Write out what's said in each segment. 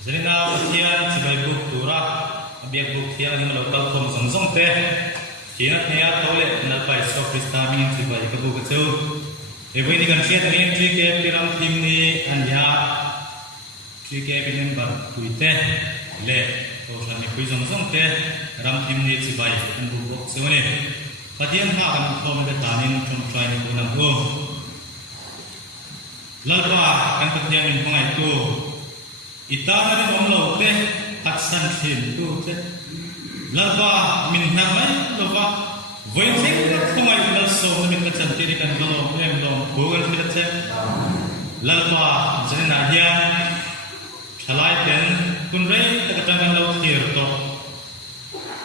Jadi na tian sebagai buk tura, biar buk tian ini melakukan kom zong teh. Kina tiap tahu le nalpai so Krista min sebagai kebuk kecil. Ibu ini kan siat ini trike piram tim ni anja trike piram bar kuite le. Kalau sana kui zong teh ram tim ni sebagai kebuk buk semuanya. Kadian ha kan kom betanin trong try ni punang ko. Lalpa kan kadian min pengai tu. Ita na rin lo te taksan sin tu te lalpa min hamay lalpa voin sing kumay dal so na min katsan tiri kan lo em lo bukan kita te lalpa jadi nahian chalai ten kun rei takatang lo tir to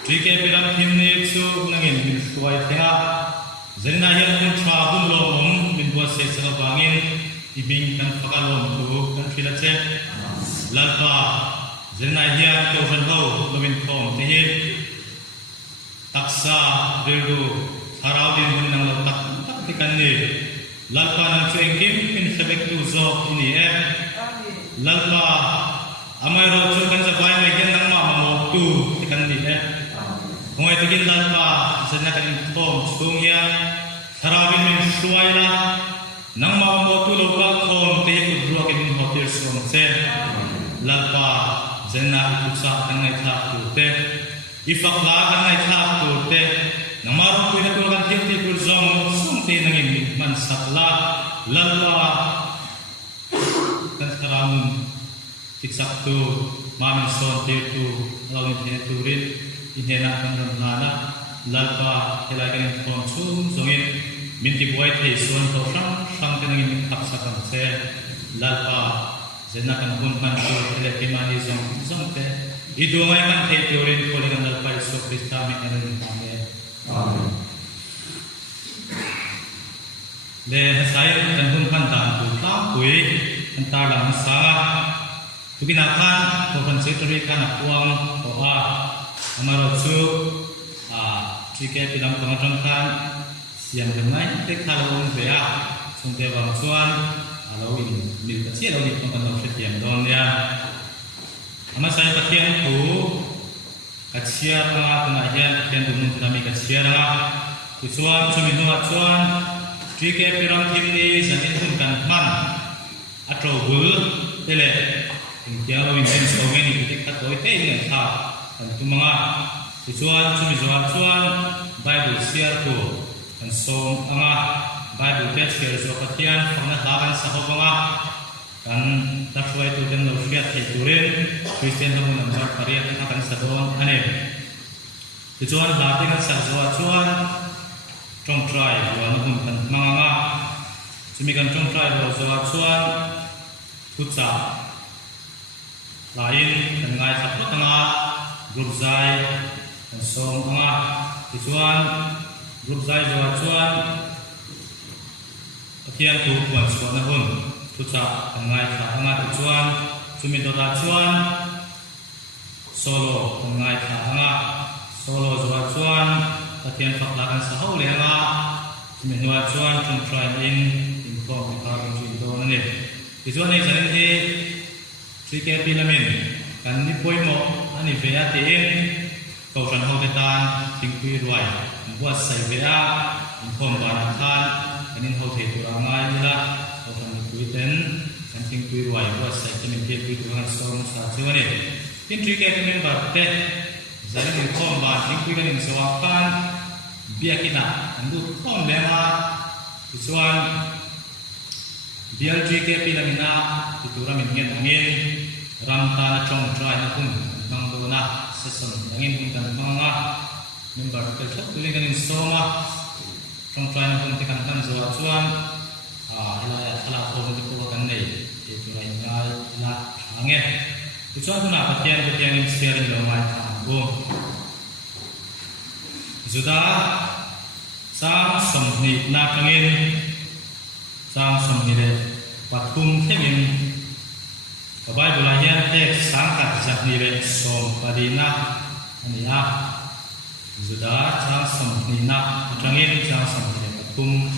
trike piram himne chu nangin min suai thenga jadi nahian kun thabun lo min buat se sa bangin ibing kan pakalom tu kan kita te lalpa jenai dia ke usanau lewin kong tihin taksa dulu harau din menang letak tak tikan ni lalpa nang cuengkim in sebek tu zok ini lalpa amai rojo kan sabai megian nang mama tu tikan ni Kung tikin lalpa jenai kan kong cung yang harau din min suai lah nang mama tu loba kong tihin udruak in hotel song sen lalpa jenna ikutsa kangai thak tu te ifakla kangai thak tu te namaru kuina tu kan tiap kur zong sung te nangin man sakla lalpa kan karamun tiksak tu mamin son te tu lawin te turin inhena kan nana lalpa helagan kon sung zongin minti buai te son to sang te nangin kapsa kan se lalpa jenna kan pun kan tu telekimani zong te idu mai kan te teorin ko dengan dalpai so Krista mi kan ni amen le sai kan pun kan ta tu ta kui anta lang sa tu kinakan ko kan setri kan akuang ko a amaro chu trike pilam tong kan siang dengai te khalong bea sung te bang chuan alo in mil ka chi lo ni tong kan lo thiam don ya ama sai pathian ku ka chia ra na hian thian dum nun kami ka chia ra tu chuan chu min nuwa chuan trike piram thim ni zanin hun kan man atro bul tele in kia lo in sen so nge ni ti ka toi te ni tha kan tu manga tu chuan chu mi chuan bible share ku kan som anga Bible text here so patian pangna laban sa hobanga kan tafwai tu den lo fiat he turin Christian lo number pariya kan sa don ane tujuan hati kan sa chuan trong try wa no kan manga simikan trong try lo chuan tutsa lain kan ngai sa tanga group zai kan som anga tujuan group zai chuan Kian tu buat sekolah pun, tujuh tengah tengah tujuan, cumi dota tujuan, solo tengah tengah, solo tujuan, kian faklakan sahau lehanga, cumi dua tujuan, cuma try in inform kita cumi dua ni. Tujuan ni jadi ni, sikit pilamin, kan ni poin mo, ani veatin, kau kan hau ketan, tinggi ruai, buat saya vea, inform barakan. Kanin hau thei tu rangai nila hau kan kui ten kan ting kui wai wa sai kin ke kui tu han som sa chewani tin tri ke kin bar te zari min khom ba ting kui kan so kan biakina andu khom le ma chuan bial tri ke pilamina tu tu ramin ngen angin ram ta na chong trai na kun bang do na seson angin kun kan manga member te thok tu kan so ma trong trai na pun tekan kan zo chuan ala ko ni ko kan nei e tu lai ngai la ange tu chuan tu na patian in share ni lo mai ta go zuda sang som ni na kangin sang som ni le patum thengin ka bai bula hian te sang ka jak ni le som padina ania Zuda sang som ni na trangin sang som ni kum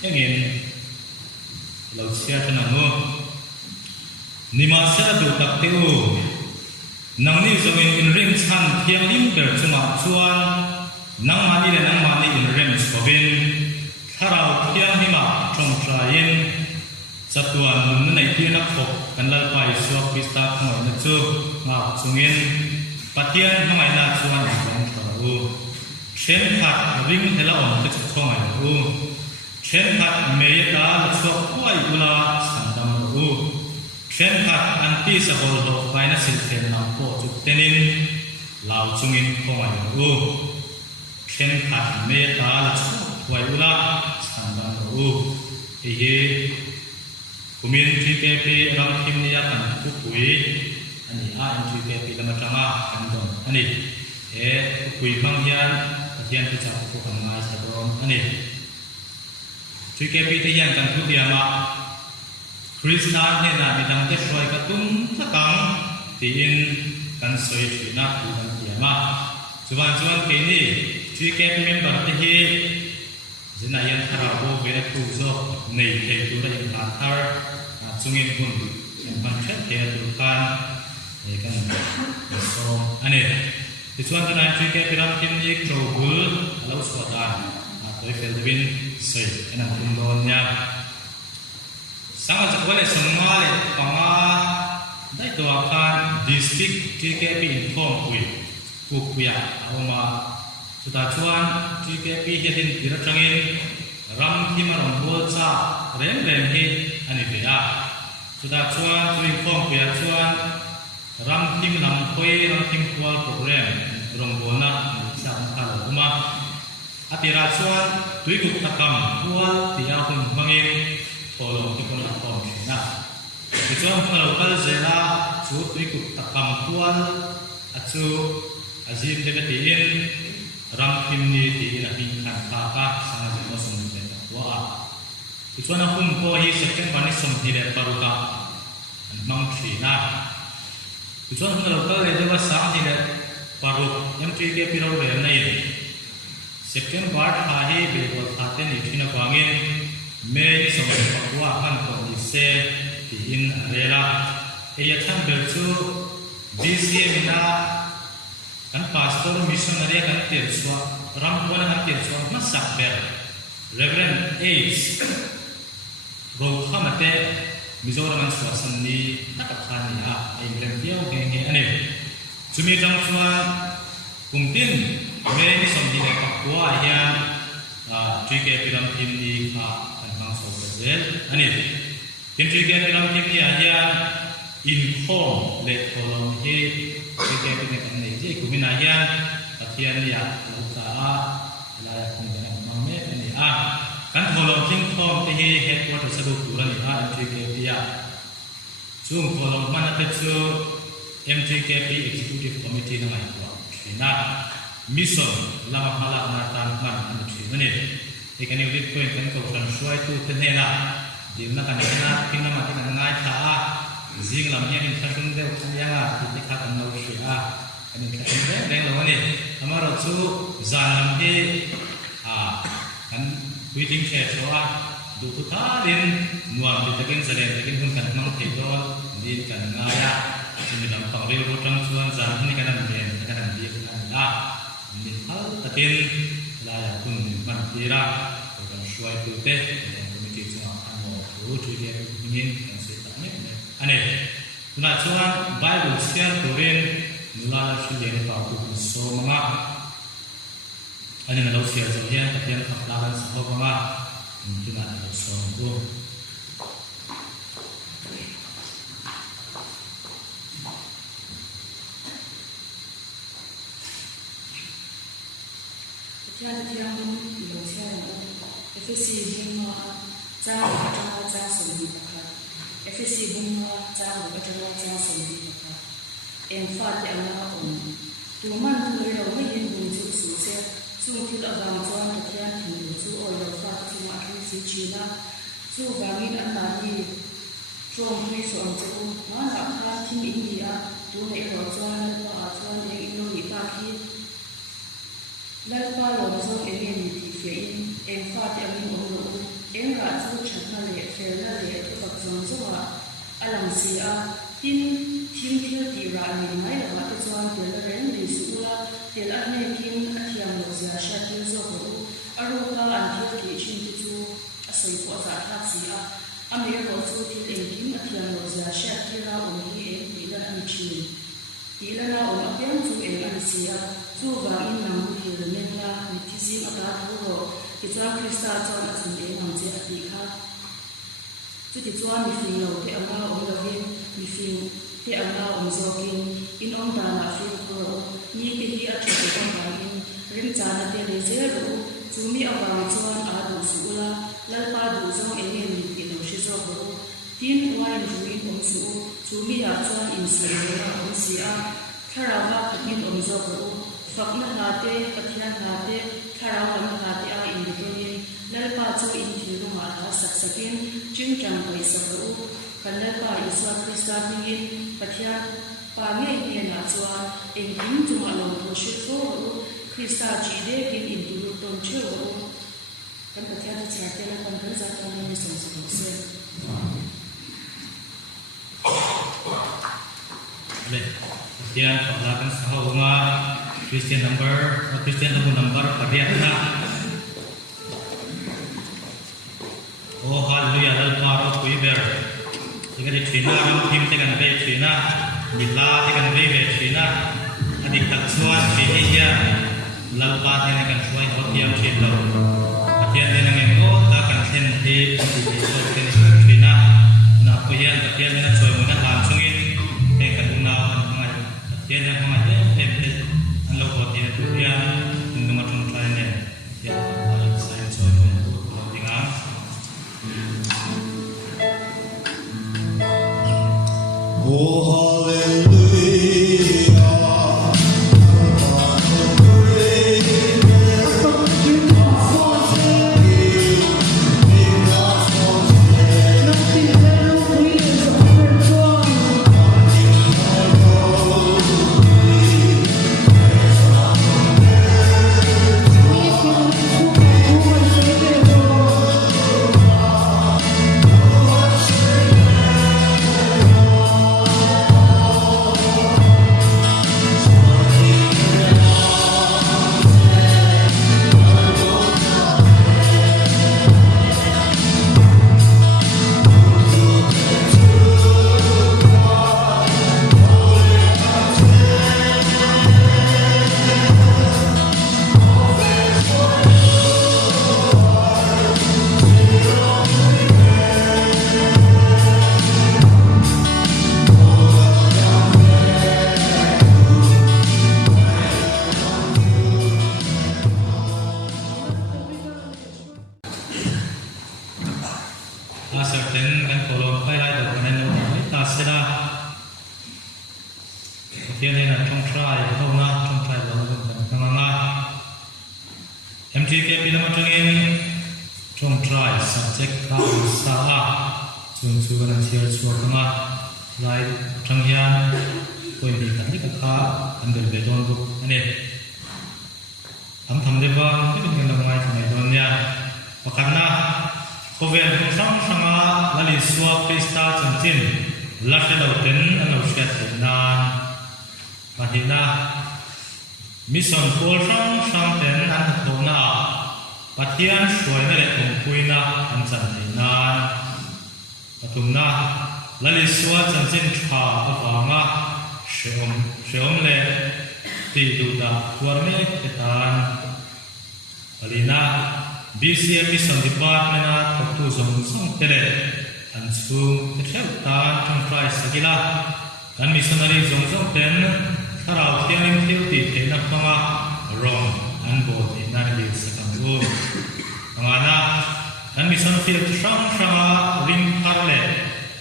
engin lo sia tana mo ni ma sa du tak teu นังนี่จะเป็นอินริมชันเทียงลิมเปิดจุมาชวนนังมานี่และนังมานี่อินริมสกบินถ้าเราเทียงหิมะจงใจยินสัตว์นุ่นในที่นักขบกันเล่าไปสวกพิสตาขโมยนักจูมาสุงินปะเทียนทำไมนาชวนอย่างต่อรูเช่นผัดริมเทละอ่อนจะจะช่องไอ้รูเช่นผัดเมยตาสวกผู้ไอ้กุลาสันดำรูเช่นผัดอันที่สะโพกไปนักสิทธิ์นำโปจุดเตนินเหล่าสุงินช่องไอ้รูเช่นผัดเมยตาสวกผู้ไอ้กุลาสันดำรูเฮ้คุมินทีเกปีรังคิมนิยากันทุกปุยอันนี้ทีเกปีละมาจังกันดอนอันนี้ปุยบางยันเทียนที่จะพวกงานสะดอนอันนี้ทีเกปีที่ยันกันทุกเดียมาคริสต์นาเนี่ยนะมีดังเตชอยกระตุ้มสักกังที่อินกันสวยที่นักดูกันเดียมาส่วนเกนี่ทีเกปีเป็นแบบที่jenayan tharabo bere tuzo nei te tura in lathar chungin hun ban khet te turkan kan so ane tichuan kana trike piram kim ni krobul alo swatan toi feldwin sei ana indon nya sanga chakwale sangmale panga dai to akan district trike pi inform ui kuya awma sudah cuan jika pihitin tidak cengin ram himaram bolsa rem hi ani beda sudah cuan tuin form pia cuan ram him lam koi ram him kual program rong bona sa kal uma atira cuan tui kuk takam kual tia hun mangin tolong hipon la form na cuan kalau kal zela cu tui kuk takam kual acu azim debetin ram kim ni ti na bin kan ta ka sang je mo som den wa ti chuan a hum ko hi second one som ti le paruka an mang thi na ti chuan hum lo ka le de wa sang ti le paruk yam ti ke pi ro le nei second part ha hi be ko tha te ni thina kwangin me ni som pa wa kan ko ni se ti in rela e ya than bel chu dcm na kan pastor missionary kan tirchwa ramwana kan tirchwa na sakber reverend aids ro khamate mizoram an swasan ni takakhani a ai rem tiau nge ane chumi tangchwa kumtin me ni somdi le pakwa hian trike piram tim ni kha kan mang so zel ane trike piram tim ni hian in form le tholom hi trike piram ni ji kumina hian pathian ya lauta a la kun ga mamme ni a kan tholom thing form te hi het ma to sadu turan ni a trike pia chung tholom mana te chu MTKP executive committee na mai ko thina mission lama hala na tan man an thina ni ekani lit point kan ko kan swai tu te ne na din na kan na pin na ma tin ngai tha zing lam yan in thakun de khaya ti kha kan no shi a ani kan de leng lo ni amaro chu zanam he kan waiting che choa du tu ta din nuam ti takin zalen takin hun kan mang the do din kan ngaya chimi lam pang ril ro tang chuan zan ni kan an den kan an di kan la ni hal takin la ya kun man tira ko kan swai tu te committee chu an mo tu tu dia ngin kan se ta ni ane tuna chuan bible share turin nula shi le pa ku so ma ane na lo share zo hian takian khap la kan so ma tuna lo so ku Tiada tiada pun belum siapa. Efesi bunga cara cara cara sendiri pakar. Efesi bunga cara cara cara sendiri pakar. Enfat yang lain. Tuman tu mereka mungkin bunyi susah. Sungguh agam tuan terkian hindu. Su orang fat su akhir si Cina. Su bangin antari. Tuan ni seorang tu. Mana nak tim India. Tuan ekor tuan lepas tuan yang Indonesia kaki. Lalu kalau orang ini difiin, enfat yang orang, enggak tahu cara le, fela le, tu tak semua alam sia, tin thiên thiên tỷ ra mình mấy là bạn cái chuan tiền là rèn đi sưu la tiền ăn này kim ăn thiam lộc giá sát tiền zo hồ aru ka ăn thiên kỳ chín tu chu a soi po za thác si a ami ro chu tin em kim ăn thiam lộc giá sát tiền ra om hi em tỷ là ăn chi tỷ là na om a pian chu em ăn si a chu va in nam hi le men la mi ti zi a ta hu ro ki chuan krista chuan a chung em ang che a ti kha chu ti chuan mi fi lo te anga om lo vin mi fi te anga om zo kin in om ta na fi ro ni te hi a thu te kon ba in rin cha na te le je ro chu mi a wang chuan a du su la lal pa du zo en en mi ti lo shi zo ro tin wai ru in om su chu mi a chuan in se le om si a thara wa khin om zo ro fak na ha te pathian ha te thara wa na ha te a in du ni lal pa chu in thi ro ma ta sak sakin ching chang pai sa ro kan lal pa isa krista hingin pathian pa nge ni na chuan en kim chu ma lo tho shi tho ro krista chi de kin in du ton che ro kan pathian cha te la kan kan za ta ni so so se le Christian paglakan sa hawa Christian number pariat na oh hallelujah lal paro kuiber tinggal di China ram tim tekan be China dila tekan be China adik taksuan dia lal pa tekan suai hotiam China patian tekan ngo ta kan sen di China na puyan patian na suai muna langsungin tekan na ngai patian yang ngai em an lo hotian dia nomor try ne ya saya suai muna tinggal Oh, hallelujah. certain kan kolom pai lai do kan no ta sera tian ne na trong try ho na trong try lo na nga MTK pilam atangin trong try subject ka sa a chung chu na sia chu ka lai thang hian koi ni kan ni ka kha an der be don bu ane am tham de ba ki kan na ngai thai don ya pakana Kovel sang sanga lali suwa pesta chanchin latte lo ten alo shet nan mahina mission pol sang ten an thona pathian suai na le ong puina an chan nan patumna lali suwa chanchin tha awanga sheom le ti du da warme ketan alina BCM Mission Department at tu zong song tere an sum thel ta trong price sagila kan missionary zong ten tharau tianin thil ti thena panga rong an bo ti na ri sakam u angana kan mission field sang ring parle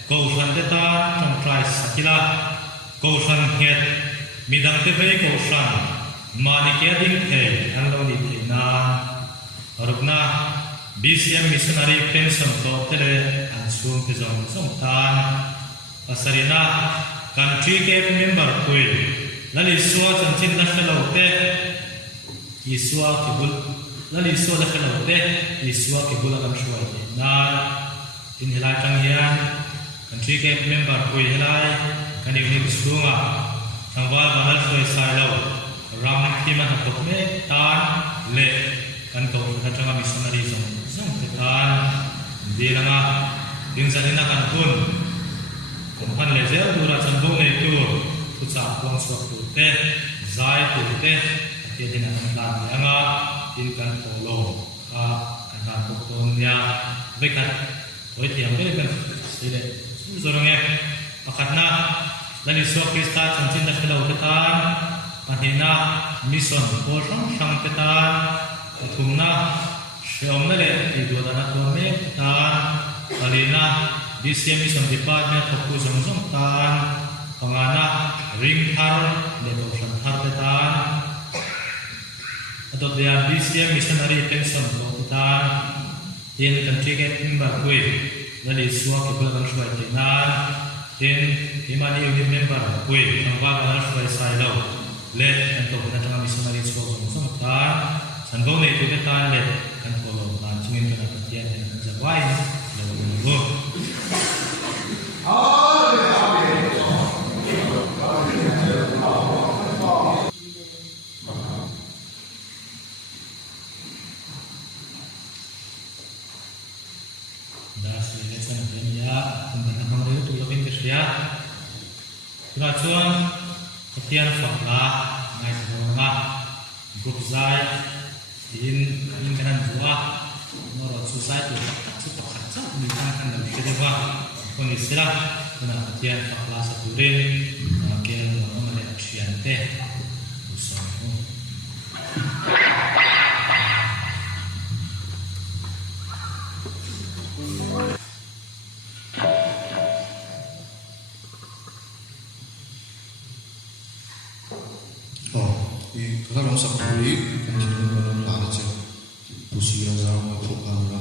ko san te ta trong price sagila ko san het midang te ve ko san mani ke ding the an lo ni thena Arupna BCM missionary pension to tele ansum pizong songtan asarina country cap member kui lali suwa chanchin na khalote iswa kibul lali suwa na khalote iswa kibul kan shuai na in helai tang hian country cap member kui helai ni ni sunga thangwa banal soi sai lo ram ki man hatok me tan le kan ko khatanga missionary song te tan dilanga dingzalina kan kun kan le zel dura chandong nei tu kucha kwang swak tu te zai tu te ti dina kan la anga in kan polo a kan ta ko ton ya vekat oi tiam ve kan sile zorong e pakatna lani swak krista chanchin da khelo tan panina mission ko sang tan thumna shomna le ti do da na to me tan alina DCM mission department phaku zong tan pangana ring thar le to san thar te tan adot dia DCM missionary pension ko tan in country get member koi lali suwa ke bulan shwai te na in imani unit member koi thangwa bulan shwai sai lo le kan to na tanga missionary suwa zong tan san go ne te tan le kan polo tan chingin kan atian kan zawai lo Tuna chuan Katian Fakla Ngai Saroma Group Zai in kanan dua Noro Susai tu Cukup kacau Di kan dalam kedua Koni sila Tuna Katian Fakla Saturin Kian Noro Malaysian Teh Usah Các bạn sắp tới các chị em vẫn là chị bố sĩ là giáo mà phụ vào đó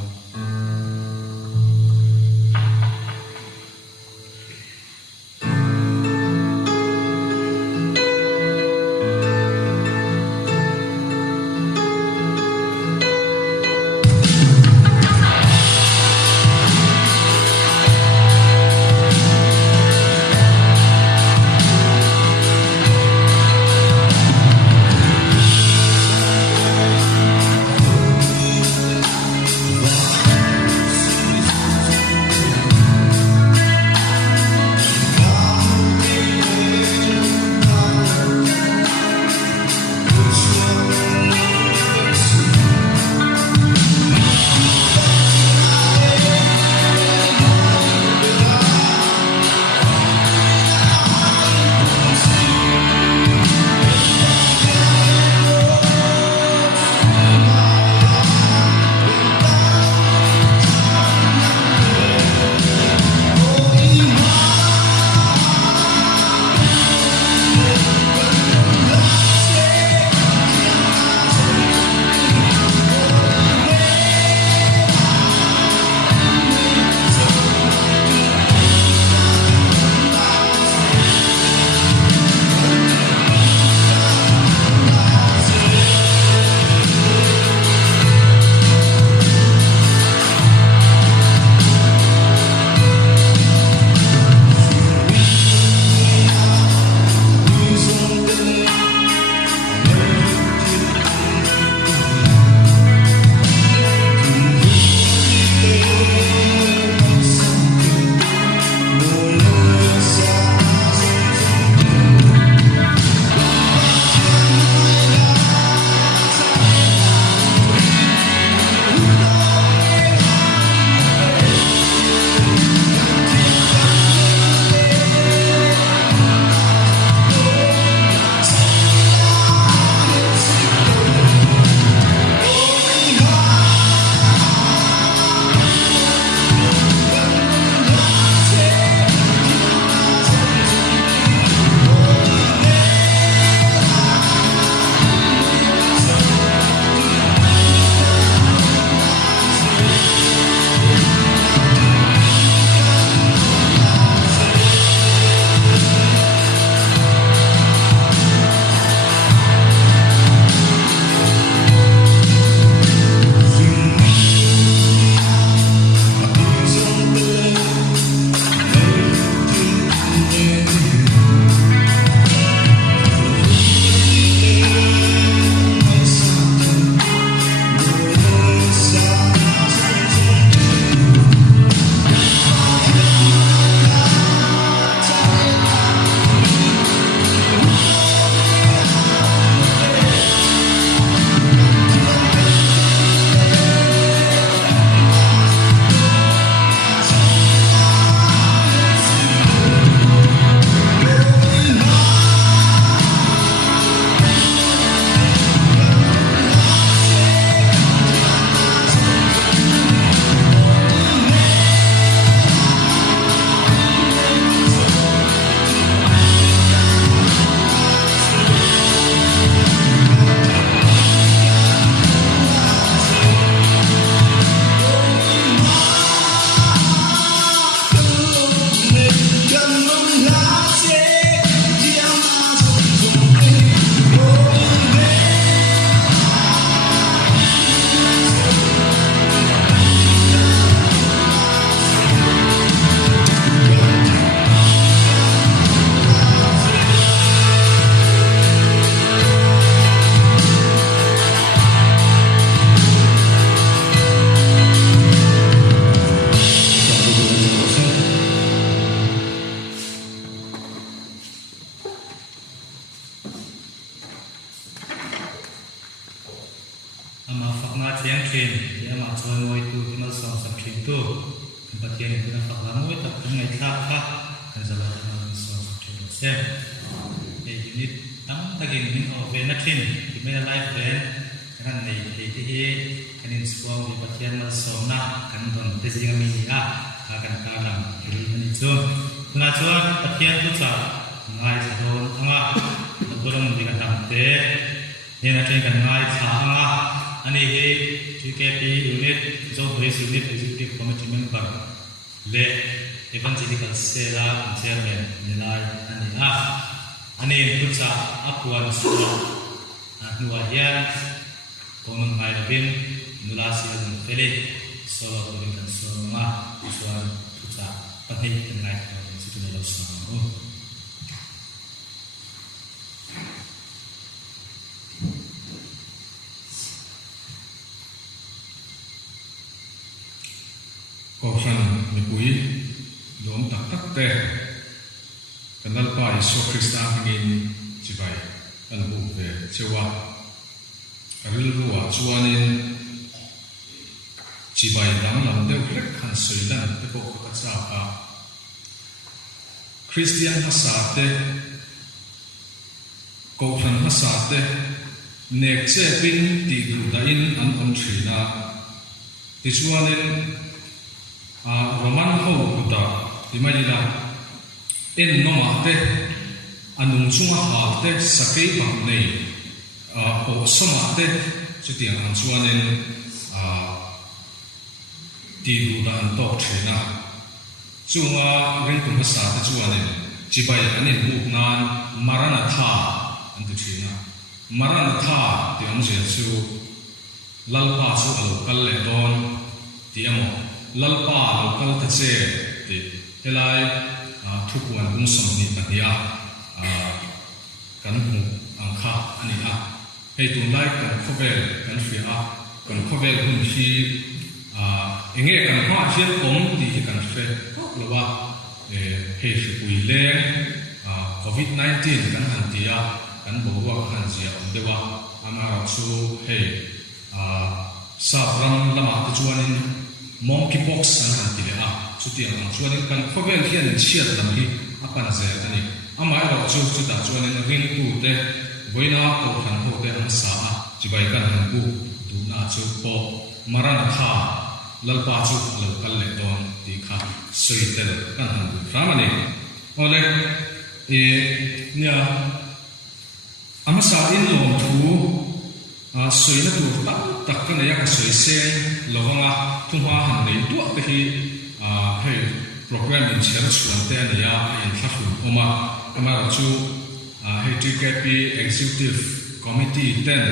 siang train dia ma chuan moi tu ki ma so sa train tu pathian ni na fakla moi tak ngai thak kha kan zala na so sa train se e unit tam takin min o ve na train ki me life plan kan nei ti hi kan in swam ni pathian ma so na kan don te jing mi ni a kan ta lam ki ni chu na chuan pathian tu cha ngai sa don anga dorong di kan tam te ni na train kan ngai cha anga ani hi TKP unit zo base unit executive committee member le evangelical sela chairman nilai ani a ani putsa apuan so nuwa hian konon ngai bin nula sil fele so to kan so ma chuan putsa patni ngai si tu lo so có phần mình quý đốm tắc tắc tê cần đal pa Isu Krista ngin chỉ vậy anh buộc về chơi qua ril rùa chuanin chỉ vậy đáng làm đeo rek khăn sưởi lần để có các sao cả Christian hasate có phần hasate nẹt chế pin tì gù đã in an ông thủy na tì chuanin Roman ho kuta dimalila en noma te anung chunga hal te sakei bang nei o soma te chutiang an chuanin ti du dan tok thina chunga ring kum sa te chuanin chibai anin buk nan marana tha an tu thina marana tha ti ang je chu lalpa chu alo kal le don ti amo lalpa local ta che ti helai thukuan bung som ni pania kan mu ang kha ani a hei tu lai kan khovel kan fia kan khovel hun hi enge kan ha hian kom ti kan fe lowa hei fi pui le COVID-19 kan han tia kan bo wa kan zia om dewa amara chu hei sabram lama tu chuanin monkeypox an han ti le a chuti ang chuanin kan khovel hian chiat lam hi apan ze ani amai ro chu da chuanin ring tu te voina ko han ho te ang sa a chibai kan han ku tu na chu po maran kha lalpa chu lo kal le don ti kha sui tel kan han ku ramani ole nia amasa in lom thu sui na tu tak kan ya ka sui sen lawanga thunga han nei tu te hi hei program in share chuan te ania in thafun oma amara chu hei TKP executive committee ten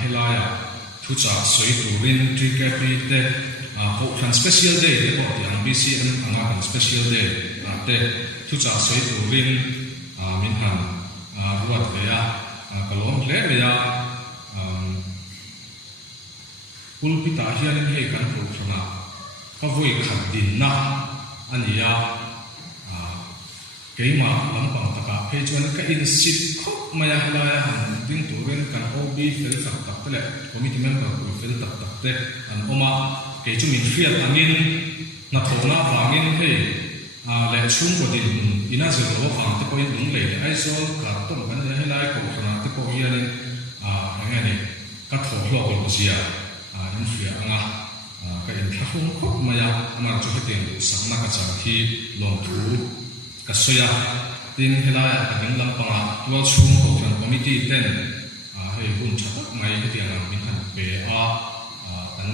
helaya thucha sui turin TKP te ko fan special day te ko yang BCN anga kan special day te thucha sui turin min han ruat ve ya kalom hle ve ya pulpita hian hei kan ro thana ka voi khat din na ania keima lampang taka phei chuan ka in sit khop maya hlaya han ding turin kan OB fel tak tak tele committee member ko fel tak tak te an oma ke chu min fiat angin na thona wangin hei le chung ko din ina zero lo phang te ko in dung le ai so ka to kan helai ko thana te ko hian angani ka tho hlo ko sia in fia anga ka in thahung khop maya amar chu heteng sakna ka chang thi lom thu ka soya tin helaya ka ding lampanga tual chung ko than committee ten hei hun chatak ngai heteng ang min han pe kan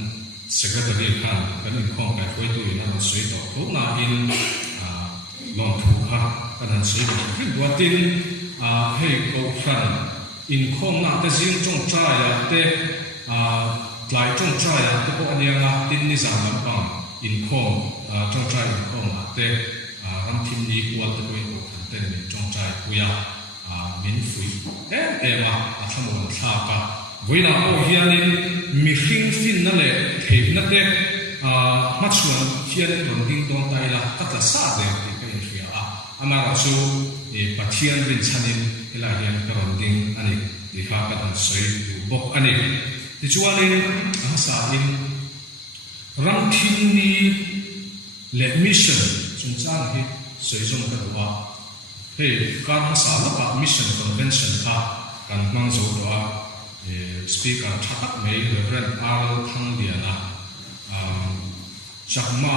secretary khan kan in khong kai khoi tu ina soi to ko na in lom thu kha kan soi to kin duatin hei ko fran in khong na te jing chong cha ya te lại trong trai cái bộ anh em tin ni rằng lắm bằng in khom trong trai in khom te ram tin ni quan tới cái bộ tên mình trong trai kuya miễn phí em tham muốn tha cả với nào ô hiền nên mi phim phim nó lệ thì nó te mắt chuan hiền còn tin đón tay là tất cả sát đấy thì cái gì ama là số bát thiên bên chân nên cái là hiền còn tin anh thì pha cái soi bốc anh ti chuanin ang sa in ram thim ni le mission chung chang hi soizom ka wa hey kan sa la ka mission convention ka kan mang zo do a speaker thatak mai reverend Arl Thangdiana chakma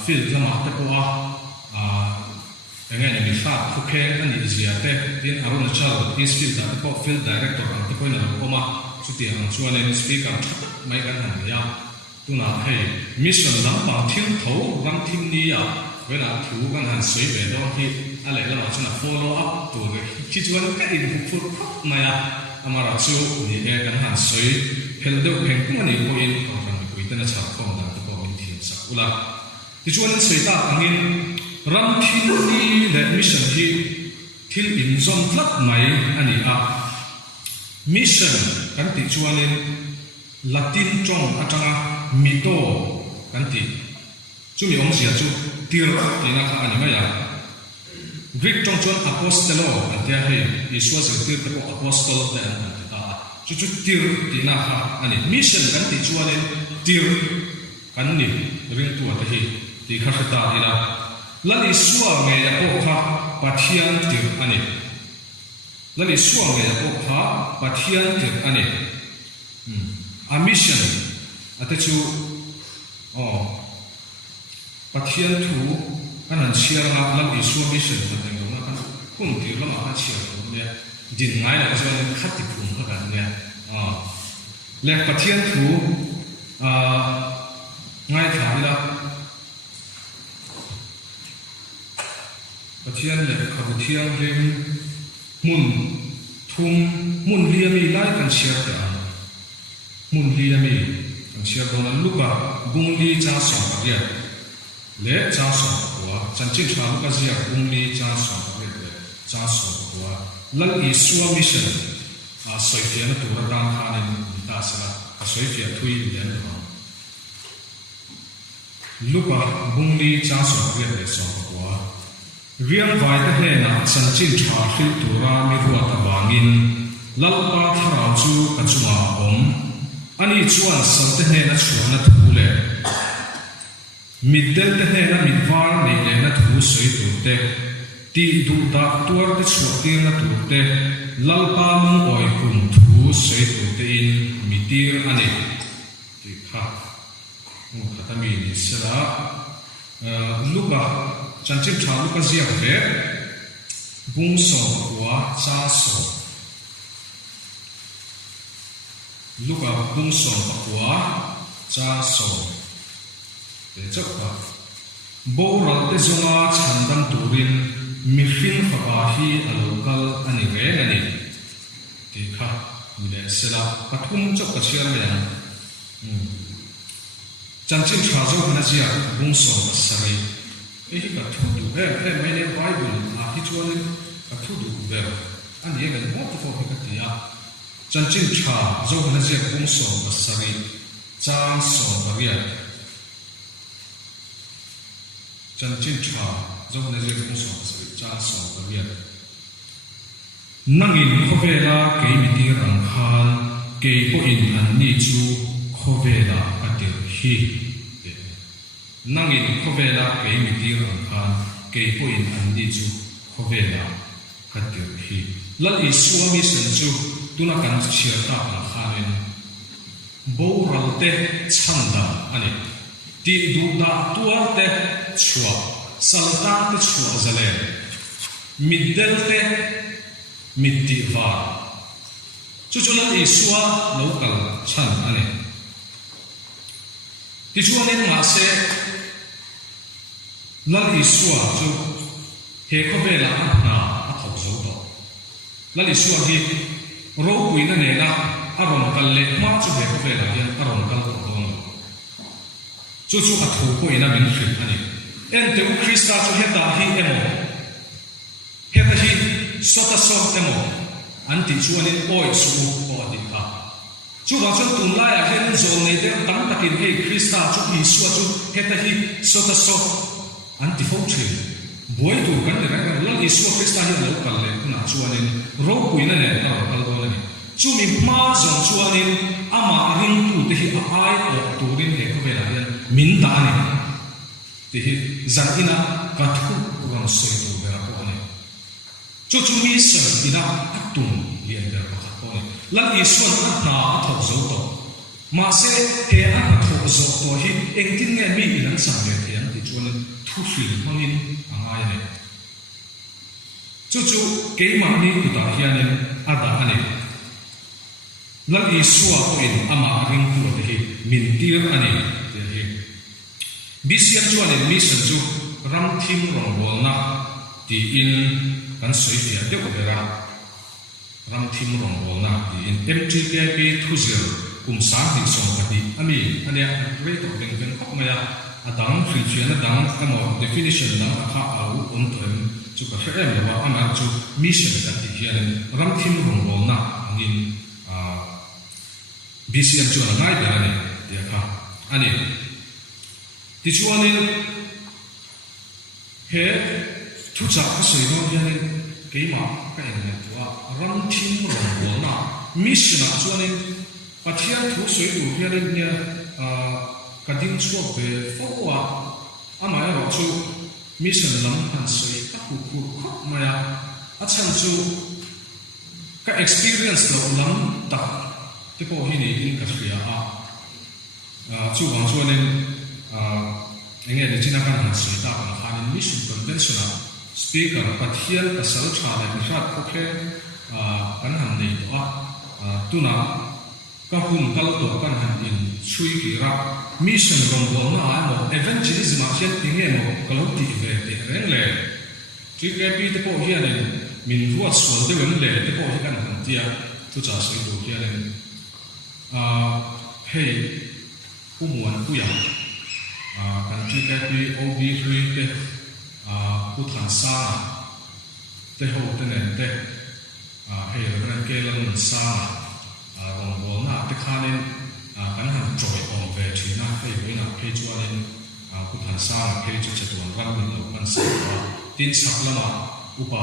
field lama te ko a engene mi kha khukhe ani ziate tin Arunachal East Field da ko field director ang ko na ko ma chuti ang chuanin speaker mai kan han ya tuna hei mission lam pa thil tho ram thim ni ya wena thu kan han soi be do hi ale la ma chuna follow up to the chi chuan ka in fu na ya amara chu ni e kan han soi hel do heng ku ni ko in ko ran ko itana cha ko na ko in thim sa ula ti chuan soi ta angin ram thim ni le mission hi thil in zom tlat mai ani a mission kan ti chuanin Latin trong atanga mito kanti chumi ong sia chu tir tina kha ani maya Greek trong chon apostolo antia he Iswa se tir ko apostol da ta chu tir tina kha ani mission kanti chuanin tir kanni ring tu ta hi ti kha ta ila lali suwa nge ya ko kha pathian tir ani lali suwa nge ya ko kha pathian tir ani a mission atachu pathian thu kanan share nga lam isu mission pateng nga kan kum ti lam a share ne din ngai la chuan khati phum ka kan ne le pathian thu ngai tha ila pathian le khabuthiang rim mun thum mun liami lai kan share ta mun liami kan share dona luka bungli cha so ya le cha so wa chanchin cha luka zia bungli cha so le cha so wa lal isua mission a soifia na tu ram khanin ta sala a soifia thui lian da luka bungli cha so le so wa riam vai ta he na chanchin cha khil tu ra mi ruwa ta wangin lal pa tharau chu kachuma om ani chuan salte he na chuana thule middel te he na midwar nei le na thu soi turte ti du da tuar te chuati na turte lalpa mung oi kum thu soi turte in mitir ani ti kha mu khatami ni sala luka chanchin tha luka zia ve bung so wa cha so luka bung so wa cha so te chakka boral te zonga chandam turin mifin khaba hi alokal ani re ani ti kha mile sela pathum chakka chiar me na chanchin chazo na zia bung so sari e hi ka thu du he mai le bible a hi chuan ka thu du ver ani e ga mo to fo ka ti ya chanchin cha zo na zia bung so sari cha so bariya chanchin cha zo na zia bung so sari cha so bariya nangin khovela ke mi ti rang khan ke po in an ni chu khovela atir hi nangin khovela ke mi ti rang khan ke po in an ni chu khovela atir hi lal isua mi san chu tuna kan share ta na khanin boral te chanda ani ti du da tuar te chua salta te chua zale middel te mitti va chuchula isua local chan ani ti chuanin ma se lal isua chu he khovela na a thok zo to lal isua hi ro puina ne na aron kal le ma chu he khovela hian aron kal to don chu chu a thu ko ina min khil ani en te krista chu heta hi emo heta hi sota so emo anti chuanin oi su ko ati ka chu wa chu tun la ya hen zo nei de tam takin he krista chu hi su chu heta hi sota so anti fo thil boy tu kan de ra la isu krista hi lo kal le na chuanin ro puina ne ta kal do ni chu mi ma zong chuanin ama ring tu te hi ai o turin he ko vela hian min da ani te hi zan ina ka thu ron soi tu vera ko ani chu chu mi san ina atum lian der ka ko ni lan i suan na thok zo to ma se he a thok zo to hi engtin nge mi ilan sam le thian ti chuan thu fil mangin angai ne chu chu ke ma ni tu ta hianin ada ani lan i suwa ko in ama ring tu te hi min tir ani te hi bisian chuan in mi san chu ram thim rong bol na ti in kan soi fia de ko vera ram thim rong bol na ti in mtkp thuzir sa ni song ka di ami ania rate of ven kop maya adang fichian adang amo definition na kha au to chu ka em wa ama chu mission da ti hian ram thim rong bol na angin bcm chu ngai da ni ya kha ani ti chuanin he thu cha ka soi no hian ke ma ka en wa ram thim rong bol na mission a chuanin pathian thu soi tu hian nia kading chuak ve fowa amai ro chu mission lam han soi ka ku ku khop maya achan chu ka experience lo lam ta te po hi ni in ka ria a chu wang chuanin enge ni china kan han soi ta kan khanin mission conventional speaker pathian pasal tha la ni sat ko khe kan han nei to tuna ka hun kal to kan han in chui ki ra mission rong bol na mo evangelism a hian ti nge mo kalo ti ve te reng le tri ke pi te po hian in min ruat sual de wen le te po hi kan han tia tu cha soi do hian in hey umuan ku ya kan tri ke pi ob3 te ku than sa te ho te nen te hey ran ke lan sa rong bol na te khanin kan han joy on ve thina hei boina phe chuanin ku than sa phe chu chatwan ram min lo kan sa tin sak lama upa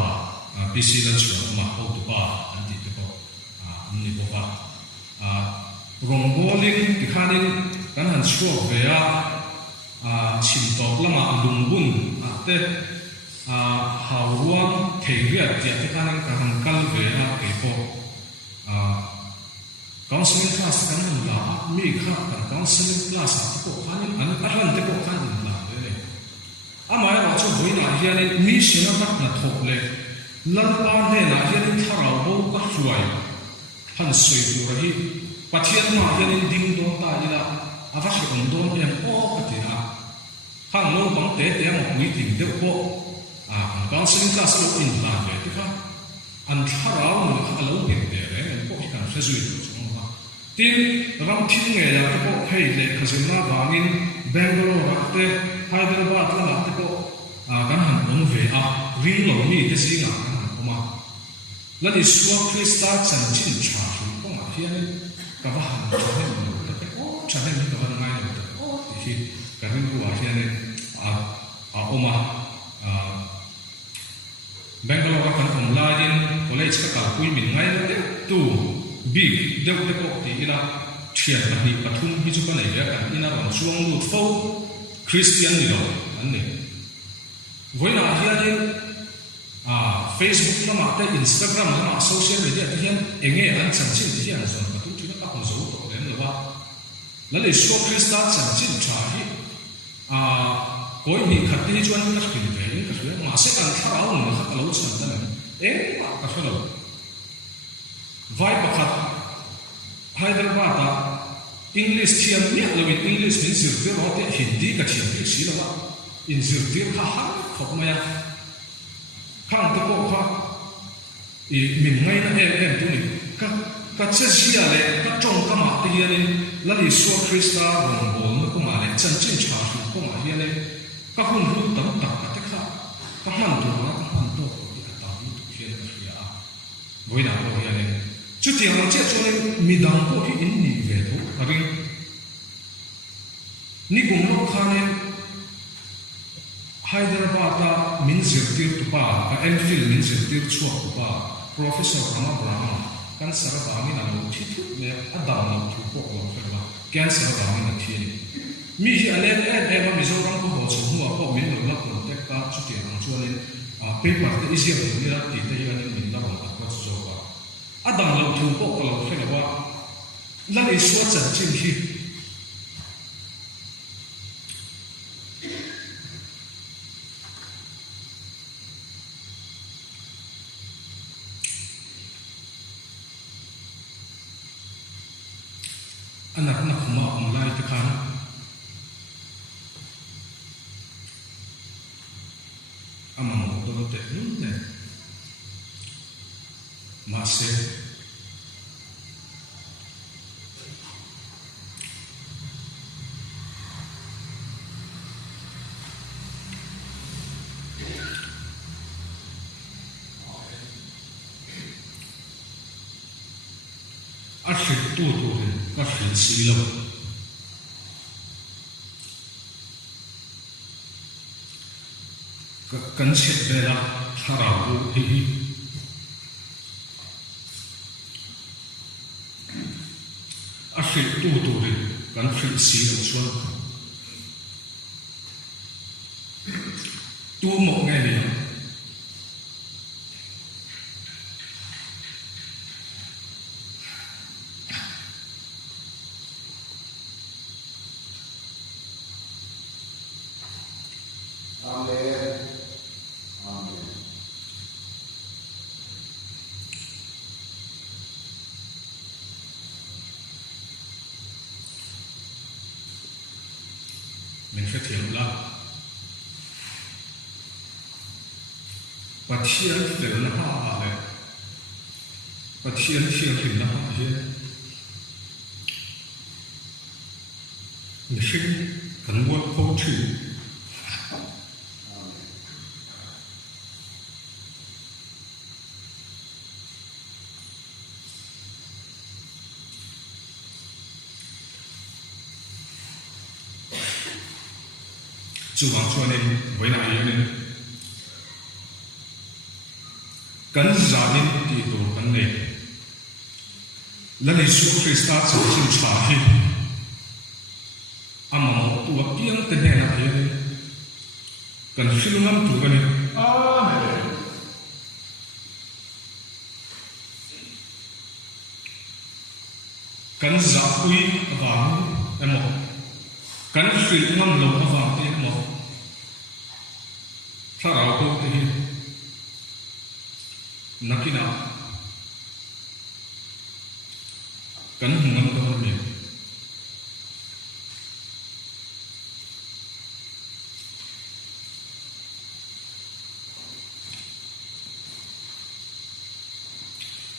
pc lan chuan ma ho tu pa an ti te ko ni ko pa rong boling ti khanin kan han chuak ve chim tok lama lungbun te hawruang theiria ti te khanin kan han kal ve ke ko counseling class kan la mi kha kan counseling class ko khanin an aran te ko khanin la le amai ra chu boina hian mi sina tak na thok le lan pa ne na hian tharau bo ka hruai han soi tu ra hi pathian ma hian ding dong ta ila ava shi on dong em o patina khang lo bang te te mo meeting de ko counseling class lo in la le ti kha an tharau no kha lo bin de re ko kan result tin ram thim nge ya ko hei le khazina wangin Bangalore rakte Hyderabad la te ko kan han om ve ring lo mi te singa kan han oma la di suwa krista chan chin cha hu ko ma hian ka ba han cha ne mo te o cha ne ni ka ba ngai lo te o ti hi ka rin ku wa hian oma Bangalore kan om la din college ka pui min ngai lo te tu big deu te ko ti ila thian na ni pathum hi chu ka nei ya kan ina ron chuang lu fo Christian ni lo an ne voina hianin Facebook lama te Instagram lama social media te hian enge an chan chin ti hian zon patu tu na ka hon zo to len lo wa la le so Christa chan chin tha hi koi ni khat ni chuan ka pin ve ni ka hre ma se an tharau no ka lo chan da ne ma ka hlo vai pakhat Hyderabad English thiam ni lo in English min sir te ro te Hindi ka thiam te si lo in sir te kha ha khop ma ya khang te ko kha i min ngai na em tu ni ka che sia le ka chong ka ma te ya ni la li so Krista rong bol no ko ma le chan chin cha su ko ma ya le ka hun hu tam tak ka te kha ka man tu ma ka man to ko ka ta ni tu hian ka ria voi na ko ya le chu ti ma che chu mi dang ko hi in ni ve to ring ni kum lo khanen Hyderabad min zir tir tu pa ka Enfield min zir tir chuak tu pa professor Rama Brahma cancer bangin alo thi thu le adam lo thu ko lo fa cancer bangin a thi mi hi alen ma mizoram ko ho chu huwa ko min lo la protect ta chu ti ang chuanin paper te easier ni ra ti te yan ni la ba ka chu ba adam lo thu ko lo fa ba la ni suat chan chin hi anak khuma online te khan amang do te ne ma se ashit tu ka fil silo kan chet bela tharabu hi ashit tu kan fil silo chuan tu mo nge ni mình phải thiền là và thiên để nó hạ lại và thiên thì nó hạ hiện mình sinh cần muốn hỗ trợ chú bảo cho nên với lại nên cần giả nên thì đồ cần này lần này số Christa chỉ chịu trả hết ama một tua tiếng tên này là thế cần phim ngắm tụ cái này cần giả uy vàng em một cần phim ngắm lâu vàng thì em một thà rau câu thì nakina cần hùng ngắm câu này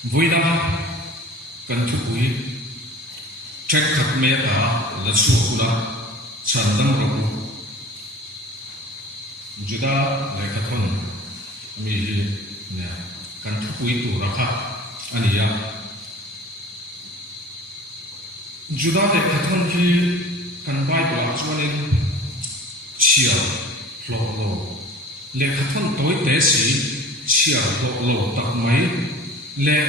vui đam cần thức vui trách khắc mẹ ta là suộc là sản tâm rồi juda lại khắc thôn mi nè cần thức vui tụ ra khắc anh ya juda lại khắc thôn khi cần bay tụ cho nên chiều lộ lộ lại khắc thôn tối tế sĩ chiều lộ lộ tập mấy lệ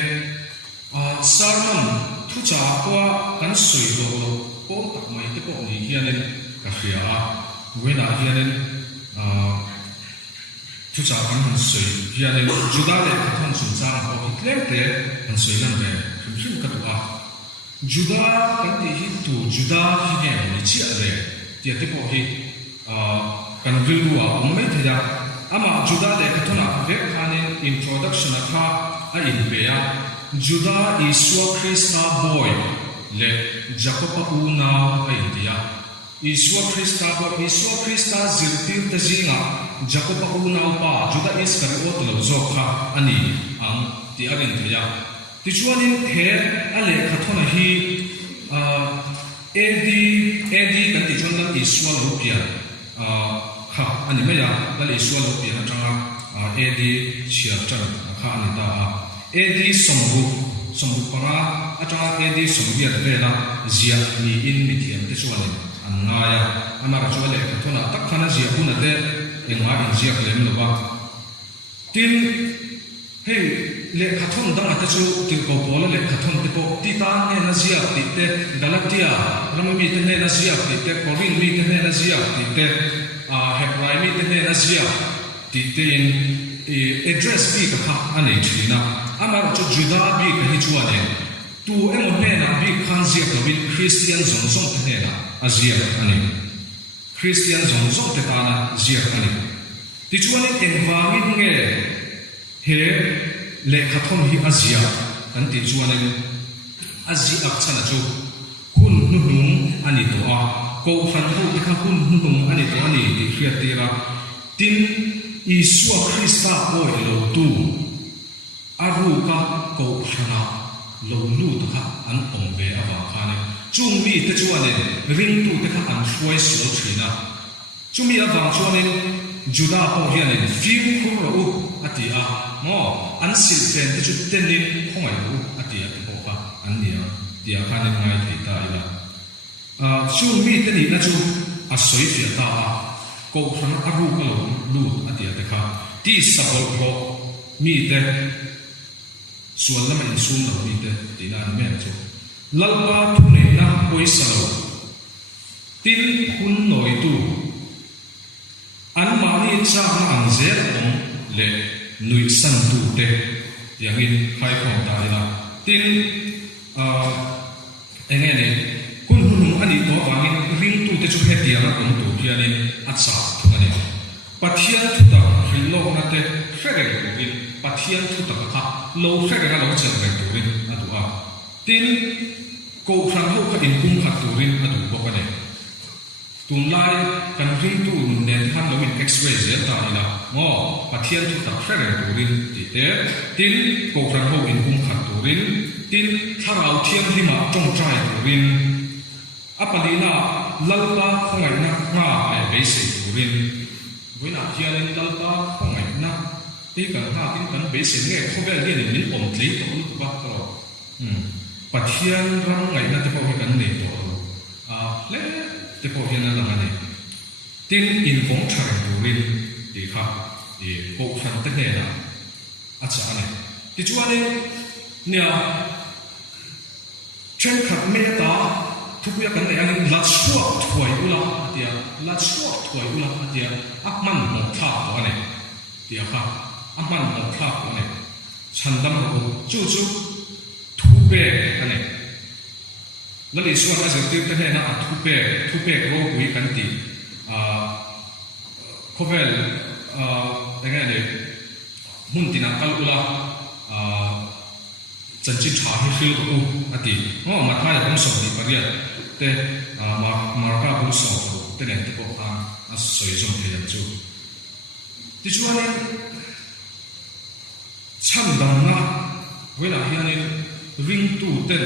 sarman thu trả qua cắn sủi lộ cố tập mấy cái bộ này kia nên cà phê với là kia nên thu trả cắn hàng sủi kia nên juda lệ các thằng sủi sang họ bị lệ thế hàng sủi làm về phim phim cái tụi juda cắn thì hít tụ juda khi nghe mình chia lệ thì cái bộ thì cắn view ông mấy thế ra ama juda lệ các thằng nào về khanen introduction là in bea Juda Iswa Krista boy le Jacob una idea Iswa Krista zirtir tazinga Jacob una pa Juda Iscariot lo zokha ani ang ti arin thaya ti chuanin he ale khathona hi edi kan ti chon lam Iswa lo pia kha ani meya dal Iswa lo pia tanga edi chia chan kha ani ta edi sombu para ata edi sombiat vela zia ni in mithiam te chuan an ngaya amara chuale ka thona tak khana zia una te engwa in zia klem lowa tin hey le khathon dang ata chu til ko bola le khathon te po titan ne na zia ti te galatia ramami te ne na zia ti te korin mi te ne na zia ti te hebrai mi te ne na zia ti te in address bi ka kha ani thina amar chu juda bi ka hi chuane tu emo ne na bi khan zia ka bin christian zong zong te ne na azia ani christian zong zong te ta na zia ani ti chuane environment nge he le khathon hi azia kan ti chuanin azi ak chana chu hun hunung ani to a ko fan ho ti kha hun hunung ani to ani ti khria tira tin isua krista o lo tu aru ka ko khana lo lu to kha an om be awa khane chung mi te chuanin ring tu te kha an hruai so thina chumi awang chuanin juda ho hianin fiu khur ro ati a mo an sil chen te chu tenin khongai ro ati a ko kha an nia tia khanin ngai thei ta ila chu mi te ni na chu a soi fia ta a ko khan aru ka lo lu ati a te kha ti sabol ko mi te suan lama in sum lo mi te ti na me chu lalpa thu nei na koi salo tin hun noi tu an mani cha na ang zer om le nui san tu te yang in khai khong ta ila tin engene kun hunung ani to wangin ring tu te chu he tia na kom tu hianin acha thungani pathian thu ta hrillo na te fereng in pathian thu ta kha lo fereng a lo chen re turin atu a tin ko khran ho kha in kum kha turin atu ko ka ne tunlai kan ring tu nen han lo in x-ray zel ta ila ngo pathian thu ta fereng turin ti te tin ko khran ho in kum kha turin tin tharau thiam hi ma tong trai turin apalina lalpa khongai na nga ai be se turin voina hianin lalpa khongai na te kan ha tin kan be se nge khobel ge ni min om tlei to tu ba to pathian ram ngai na te ko kan nei to le te ko hian na la ne tin in vong thar turin ti kha e ko khan te ne na acha ne ti chuane nia chen khat me ta thuya kan nei angin la chua thoi ula tia la chua thoi ula tia akman mo tha to ane tia kha akman mo tha to ane chandam ro chu chu thu be ane lali suan a zer te ne na thu be ro hui kan ti khovel engane mun tina kal ula chân chính trả hết phiêu của anh chị, nó mà thay cũng sống thì phải biết, thế mà các cũng sống, thế nên tôi có sử dụng cái này chú. Thì chú anh chăm đam na, với lại hiện nay ring tu tên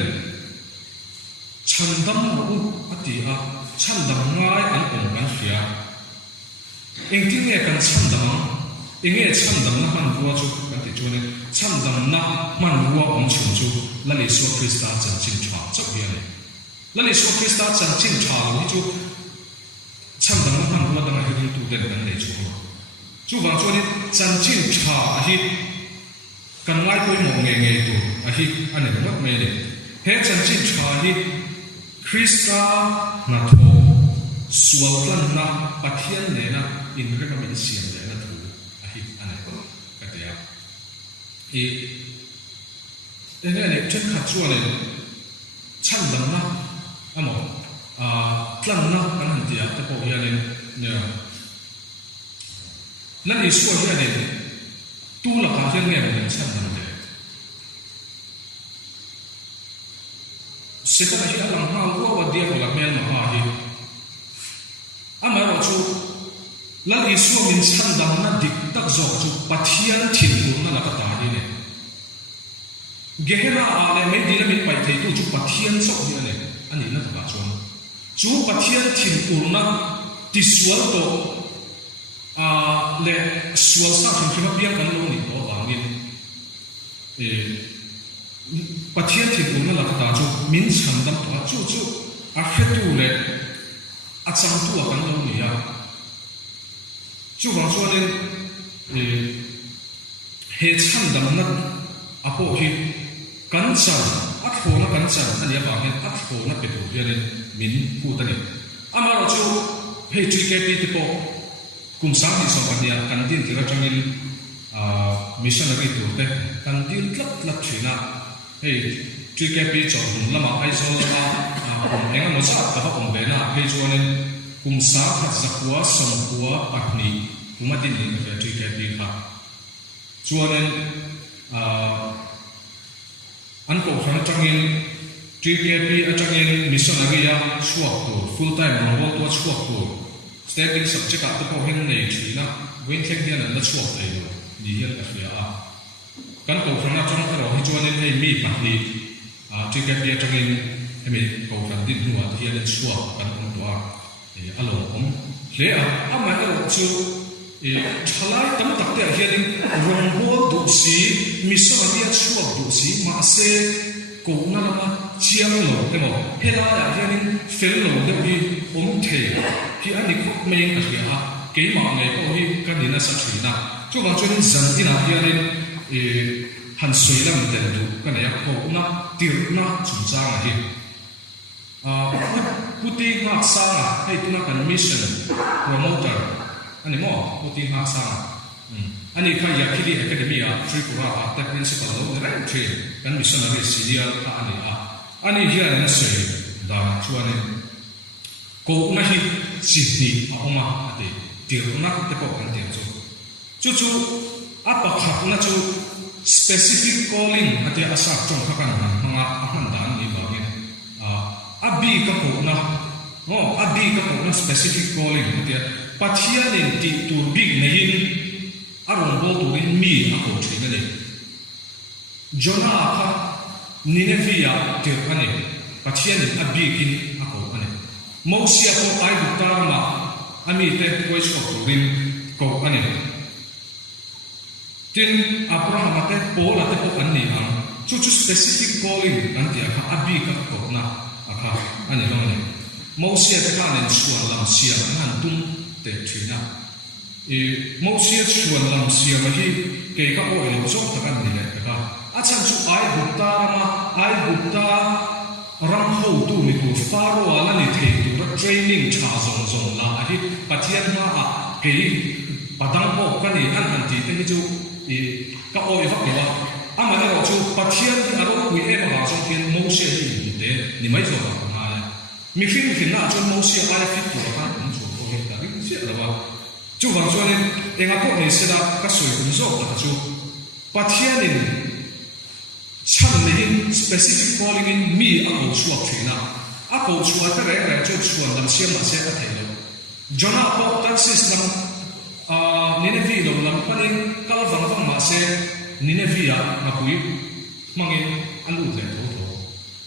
chăm đam na anh chị chăm đam ngay anh cũng cần phải, anh听nghe cần chăm đam ingé cham dam na man ruwa chu kan ti chune cham dam na man ruwa om chum chu la le so krista chan chin chwa chau ya le la le so krista chan chin chwa lo chu cham dam na man ruwa dang hi tu den kan le chu chu wang chu ni chan chin chwa hi kan ngai koi mo nge nge tu a hi ane ba me le he chan chin chwa hi krista na tho sual kan na pathian le na in re ka min siam le na thế này chân khát chua này chăn đắng na, amo tlan na kan handi à, thế bảo hiền này nè, lần này chua hiền này tu là cả hiền nghe mình chăn đắng đấy, sẽ có cái gì làm hao quá và điên là men mà ha hi, ama rồi chú lần này chua mình chăn đắng na dik tak zo chú bắt hiền thiên cũng là cái ta đi này. Gehera ale me dina min pai thei tu chu pathian chok hi ane ani na ta chuan chu pathian thin urna ti sual to le sual sa thim thima piang kan lo ni to wangin pathian thin urna la ta chu min cham dam to chu chu a fetu le a cham tu a kan lo ni ya chu wang chuan he he chan dam na apo hi kan chan at ho na kan chan ani ba hen at ho na pe tu hian min pu ta ni amaro chu he tri ke pi tipo kum sang ni so ania kan din ti ra changin missionary tu te kan din tlap thina he tri ke pi cho lama ai so lama enga mo sa ka ba be na he chuanin kum sa khat zakwa samkua akni kuma din ni ka tri ke pi kha chuanin an ko khana changin TKP atangin missionary ya chuak tu full time role tu chuak tu stepping subject at ko hen nei thina win theng hian an la chuak dei lo ni hian ka hria a kan ko khana chang ka ro hi chuanin hei mi pahni TKP atangin hemi ko kan din nuwa hian an chuak kan on to a alo om hle a ama ro chu thalai tam tak te hian rong bol du si missionary ya chuak du si ma se ko na lama chiang lo demo hela ya hian fel lo de bi om the ki ani ko mai ka hria ke ma nei ko hi kan ni na sa thina chu wang chuan zan ina hian han sui lam den du kan ya ko na tir na chung cha nga hi puti nga sa hei tuna kan mission promoter ani mo puti nga sa ani kha ya khili academy a tripura a te principal lo re train kan missionary senior a ani hian na se da chuani ko na hi sydney a oma ate tirna te ko kan te chu apa kha na chu specific calling ate asa chong kha kan hanga han dan ni ba ni abi ka ko na specific calling ate pathian in ti tur big nei arong bol turin mi ako thina le jona kha ninevia tir ane pathian abikin ako ane mosia ko ai butarama ami te kois ko turin ko ane tin abraham ate paul ate ko anni ang chu specific calling anti kha abika ko na akha ane lo ane mosia te ka nen suan lam sia nan tum te thina Mosia chuan lam siam hi ke ka o lo zo ta kan ni le ka achan chu ai gupta ram ho tu ni tu faro ala ni the tu ra training cha zong la hi pathian ma a ke padang ko kan ni an ti te chu ka o va ke wa ama ne ro chu pathian ni aro kui e ma so ken Mosia ni te ni mai zo ka na le mi fin na chu Mosia ai fit tu ka kan chu ko he ka ri si la ba chu wang chuan enga ko nei sela ka soi kum zo ta chu pathian in chan nei specific calling in mi a ko chuak thina a ko chuak ta re chu chuan lam siam ma se a thelo jona ko kan system Nineveh lo lam panin kal wang ma se Nineveh na pui mangin anu le tho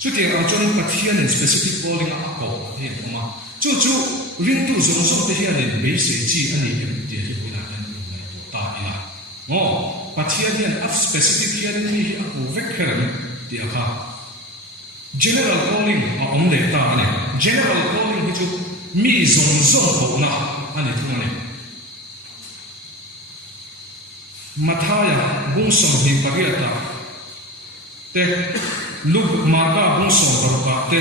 chu te ra chuan pathian in specific calling a ko he ma chu rin tu zong te hian in be se chi ani em ti hi ila kan nei to ta ila mo pathian hian a specific hian ni a ko vek kharan ti akha general calling a om le ta ne general calling hi chu mi zong ko na ani thu ne mathaya bung som hi pariata te luk marka bung som ka te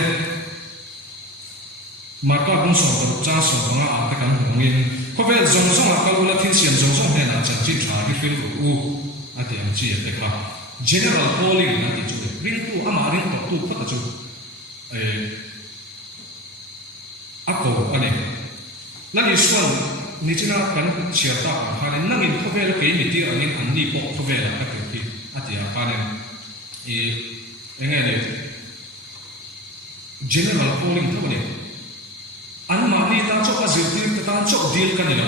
marka bung som ka cha som nga a ta kan hongin ko ve zong ka ula thin siam zong he na chan chi tha ri fil u ate am chi te ka general calling na ti chu ring tu ama ring tu phat chu ako ane lani swan ni china kan chia ta ka ne nangin ko ve ke mi ti angin an ni po ko ve la ka ti ate a ka ne engene general calling to ne an ma ni ta chok a zir ti ta chok deal kan ni lo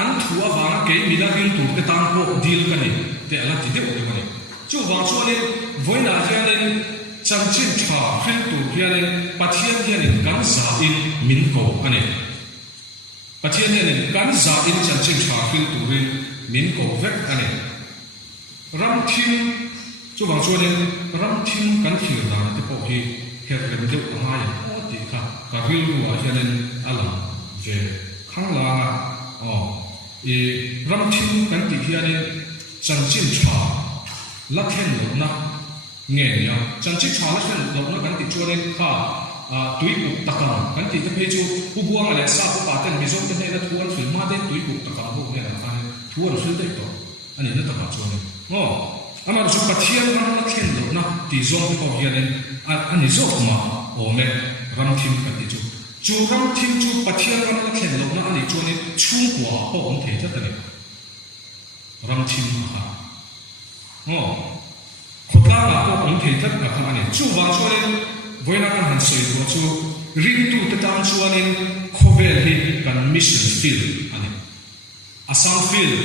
an thua wa ke mi la ring tu te tan ko deal kan ni te ala ti de o de ni chu wa chu ne voina ja ne chang chin tha khil tu ya ne pathian ya ne kan za in min ko ane pathian ya ne kan za in chang chin tha khil tu rin min ko vek ane ram thim chu wa chu ne ram thim kan thir da te ko hi her le de ko ma ya o ti kha ka ril ru a ya ne ala je khang la ram thim kan ti hi ane chân chín trà lắc khen lộc na nghe nhá chân chín trà lắc khen lộc na cái tí cho nên khá túi cục tắc cẳng cái tí cái phê chú bu buông lại sao có bà tên bị giống cái này là thuần phim mà đến túi cục tắc cẳng bộ này là cái thuần phim đấy đó anh ấy nó tắc cẳng cho nên ama ru pathian ram na khen lo na ti zong ko hian ani zo ma o me ram thim ka ti chu ram thim chu pathian ram na khen lo na ani chu ni chung kwa ho om the ta ni ram thim ha khotla ma ko om the ta ka ani chu wa chu ni voina kan han soi ko chu ring tu ta tam chu ani khovel hi kan mission field ani asam field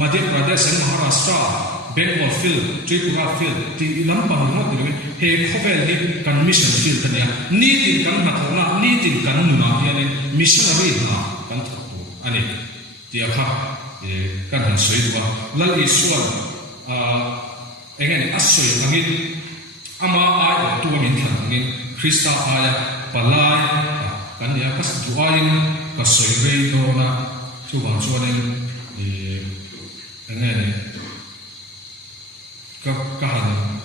Madhya Pradesh and Maharashtra, Bengal field, Tripura field, the Lampang not doing, hey, Kovel, can mission field, needing can not needing can not missionary can and it, the Aka, can say, Lal is one, again, Assoy, again, Ama I to a mintan, Krista Aya, Palai, and the Akas Duain, Kasoy Ray Dona, to one joining. Nghe này các hàng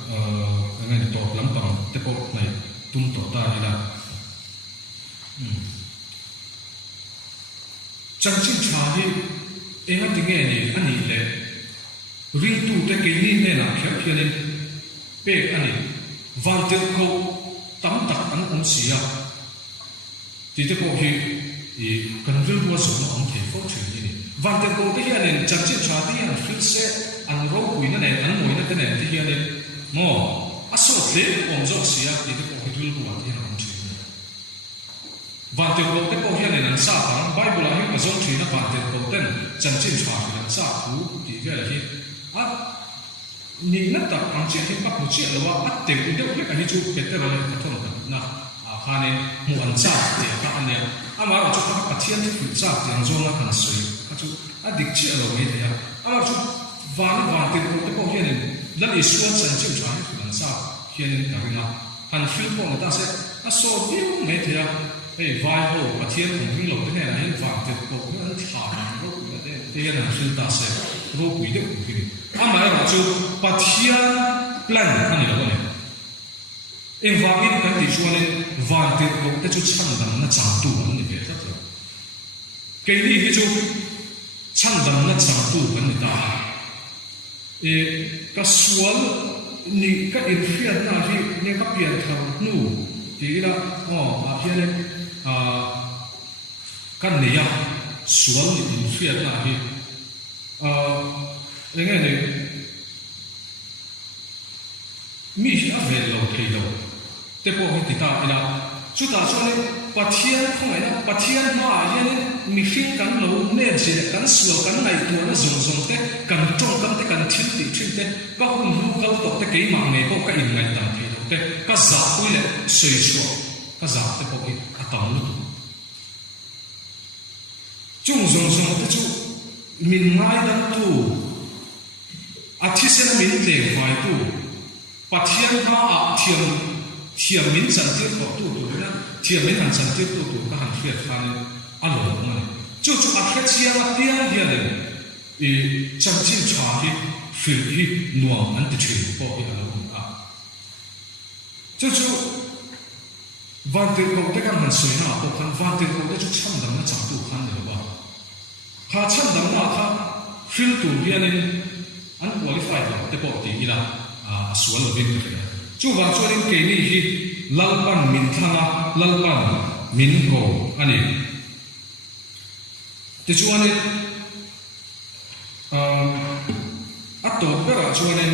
nghe này tổ lắm bằng tế bộ này tung tổ ta đi là chân chính trà hi em hãy nghe này anh ấy lệ riêng tu tế cái này này là khéo kia lên bé anh ấy van tế câu tắm tắc anh ông xì à thì tế bộ hi cần riêng qua số mà ông thể phẫu chuyện như này van te ko te hianin changchin tha ti an fil se an ro kuina ne an moina te ne te hianin mo aso tle om zo sia ti te ko hidul ko ti an om chin van te ko te ko hianin an sa pa bible a hi ka zong thina van te ko ten changchin tha ti an sa khu ti ge la hi a ni na ta ang che hi pa ko che lo wa at te de ko ka hi chu ke te ro le ka thon na a khane mu an cha te ka an ne ama ro chu ka pa thian ti fu cha ti an zo na kan soi adik chi alo me ya ama chu van te ko te ko hian lan isuan san chi chuan lan sa hian ta ringa han fil ko ta se a so biu me te ya ei vai ho pathian thong ring lo te ne na hin van te ko an tha ro ku te ya na fil ta se ro ku de ku ki ama ro chu pathian plan ani lo ne em va in kan ti chuan van te ko te chu chan dam na cha tu ni be ta ke ni hi chu chang dam na chang tu kan ni ta ka sual ni ka in fian na hi ne ka pian thau nu ti la a hian kan ne ya sual ni in fian na hi nge ne mi hi a vel lo thei lo te po hi ti ta ila chu ta chuan pathian không ai pathian ma hian mi fin kan lo ne je kan sual kan nai tu na zong zong te kan tong kan te kan thin ti thin te ka hun hu ka to te ke ma ne ko ka in ngai ta thei lo te ka za pui le sei chuo ka za te po ki ka tam lu chung zong zong te chu min ngai dan tu a thi se na min te vai tu pathian ma a thiam min san ti ko tu na thiam min han san ti tu ka han fiat khan alo ma chu a khet sia ma tia dia le chang chin cha hi fil hi nuam an ti thil ko hi alo a chu van te ko te kan han soi na ko kan van te ko te chu cham dam na chang tu khan le ba kha cham dam na kha fil tu hianin an qualified lo te po ti ila sual vin te chu wa chuan ke ni hi lalpan min thanga lalpan min ko ani te chuan a to pera chuan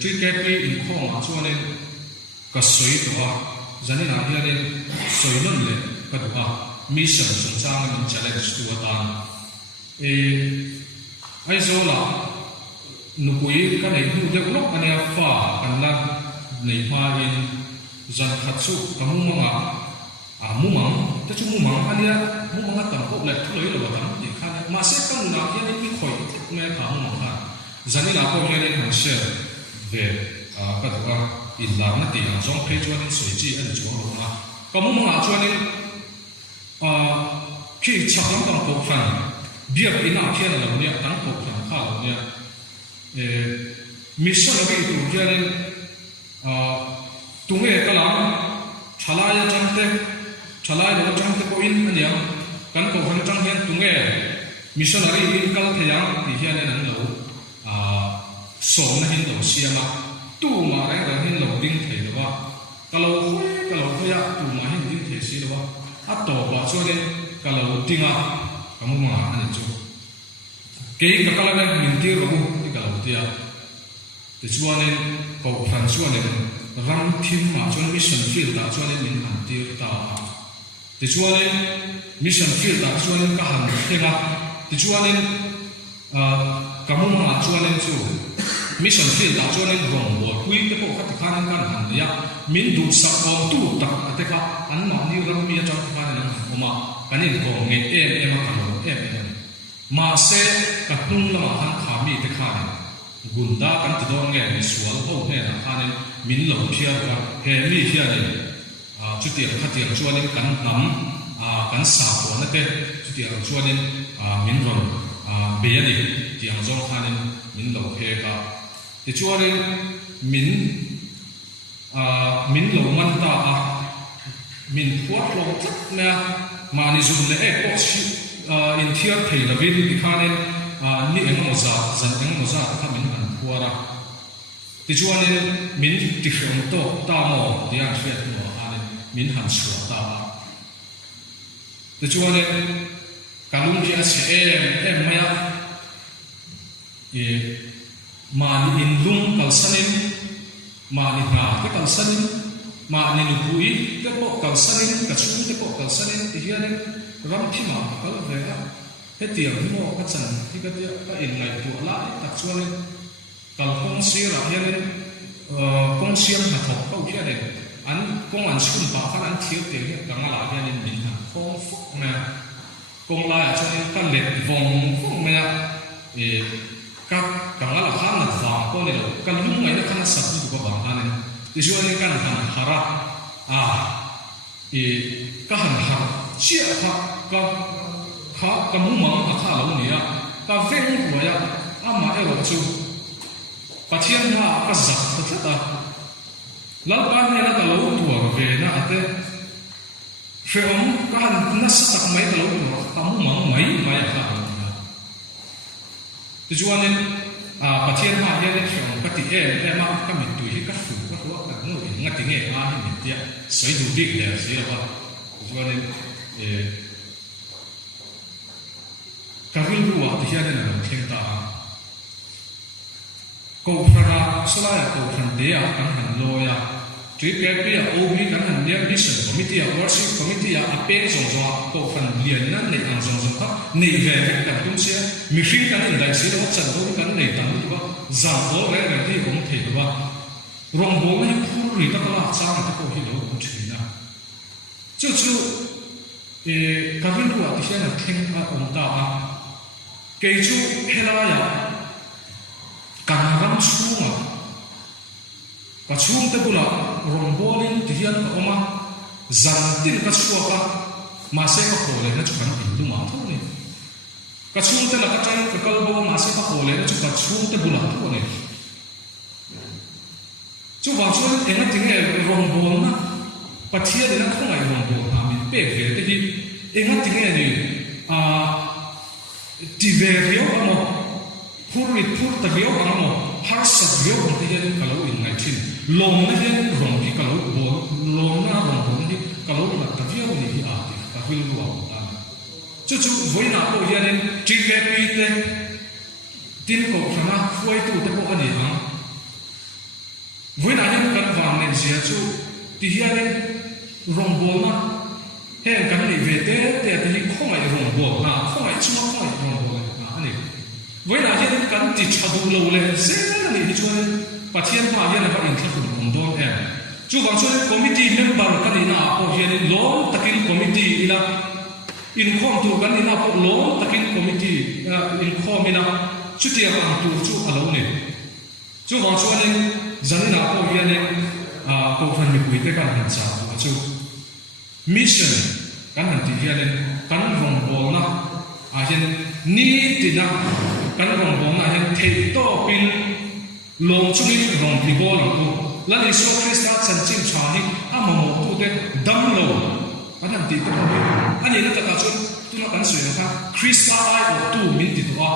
tri ke pi in khong a chuan ka soi to a zanina hian soi non le ka to a mission sung chang min challenge tu atan ai zo la nupui kan ei hu de lok ania fa kan la nei ma in zan khat chu kamumanga mumang te chu mumang ania mumanga tam ko le thloi lo ba ti khan ma se kan na ya ni khoi me ka mumang khan zani la ko hian in se ve ka da in la na ti ang jong phe chuan in soi chi an chu lo ma kamumanga chuan in ki chakam tam ko khan biak ina khian lo nia kan ko thang kha lo nia missionary tu hianin tunge kalam thalaya chamte ko in ania kan ko han chang hian tunge missionary in kal theyang ti hianin an lo som na hin lo siama tu ma ra hin lo ding thei lo kalau ya tu ma hin ding thei si lo a to ba chuan kalau tinga kamu ma ani chu ke ka kala na min ti ro ti kalau tia ti chuan ko fran chuan ram thim ma chuan mission field da chuan min han ti ta ti chuan mission field da chuan ka han thenga ti chuan kamu ma chuan chu mission field da chuan rong bo hui te ko khat khan kan han ya min du sa om tu tak ate kha an ma ni ram mi chang kha na oma kanin ko nge em ka lo em ma se ka tung la ma han kha mi te kha ni gunda kan ti dong nge ni sual ho ne na kha ni min lo phia ka he mi phia ni chu ti kha ti chuan kan nam kan sa ko na te chu ti chuan min ron be ya ni ti ang zong kha ni min lo he ka ti chuan min lo man ta min phuat lo thak na ma ni zum le ko si in thiar thei la vin ti khanen ni eng mo za zan eng mo za kha min an phuara ti chuan min ti hrong to ta mo ti an fiat mo an min han chua ta ti chuan kalum ji a che em maya ma ni in lum kal sanin ma ni na te kal sanin ma ni nu bui te ko kal sanin ka chung te ko kal sanin ti hian ram thi ma kal ve a he tiang hi mo ka chan ti ka dia ka in ngai pu la tak chuan kal kong si ra hian kong siam ha thok ko hian an kong an chun pa khan an thiu te ka nga la hian min ha kong fuk na kong la chuan ka le vong kong me ka nga la khan na fa ko ne lo ka lu mai na khan sa tu ko ba han ti chuan kan han hara ka han har chia ka mu ma kha lo ni ya ka veng ko ya ama e lo chu pathian na ka zak ta ta lal pa ne na ka lo tu ve na ate feom ka han na sa tak mai ka lo tu ka mu ma mai ka ti chuan pathian ma hian feom ka ti ma ka mi tu hi ka fu ka ro ka no nga ti nge a hi ni tia soi du dik le si ba ti chuan ka rin ruwa ti hian na lo theng ta ko fra sala ya ko than de ya kan han lo ya tri pe pe ya o bi kan han ne mission committee ya worship committee ya a pe zong zong ko fan lian na ne ang zong zong ka nei ve ka tum se mi fin kan in dai se lo chan do kan nei tam tu ba za bo re re ti ong the ba rong bo me phur ri ta la cha ta ko hi lo ko thi na chu ka rin ruwa ti hian na theng a om ta a ke chu hela ya kan ram chunga ka chung te bula rong bolin ti hian ka oma zan tin ka chua ka ma se ka khole na chu kan tin lu ma tho ni ka chung te la ka trai ka kal bo ma se ka khole na chu ka chung te bula tho ni chu wa chuan enga ting e rong bol na pathia de na khongai rong bol na min pe ve te hi enga ting e ni ti ve rio amo puri pur ta rio amo har sat rio on te hian ka lo in ngai thin lom na hian rong ki ka lo bol lom na rong bol ni ka lo na ta rio ni hi a ti ka hil lu a ta chu voi na ko hian ti ve pi te tin ko khana fuai tu te ko ani ha voi na hian kan van nen sia chu ti hian rong bol na he kan ni ve te hi khongai rong bol na khongai chuma khongai rong bol na ani với là hiện kan ti chadu lo le se ni hi chuan pathian ma hian ba in thla kun om don em chu wang chuan committee member kan ina ko hian lo takin committee ina in khom tu kan ina ko lo takin committee in khom ina chu ti ang tu chu alo ne chu wang chuan zanina ko hian ko fan mi pui te kan han cha chu mission kan han ti hian kan vong bol na a hian ni tina kan rong bom na hen thei to pin lom chungi rong ti bo lang tu la ni so Krista chan chin cha hi amamo tu te dam lo anam ti to ani na ta chun tu na kan sui na Krista ai o tu min ti to a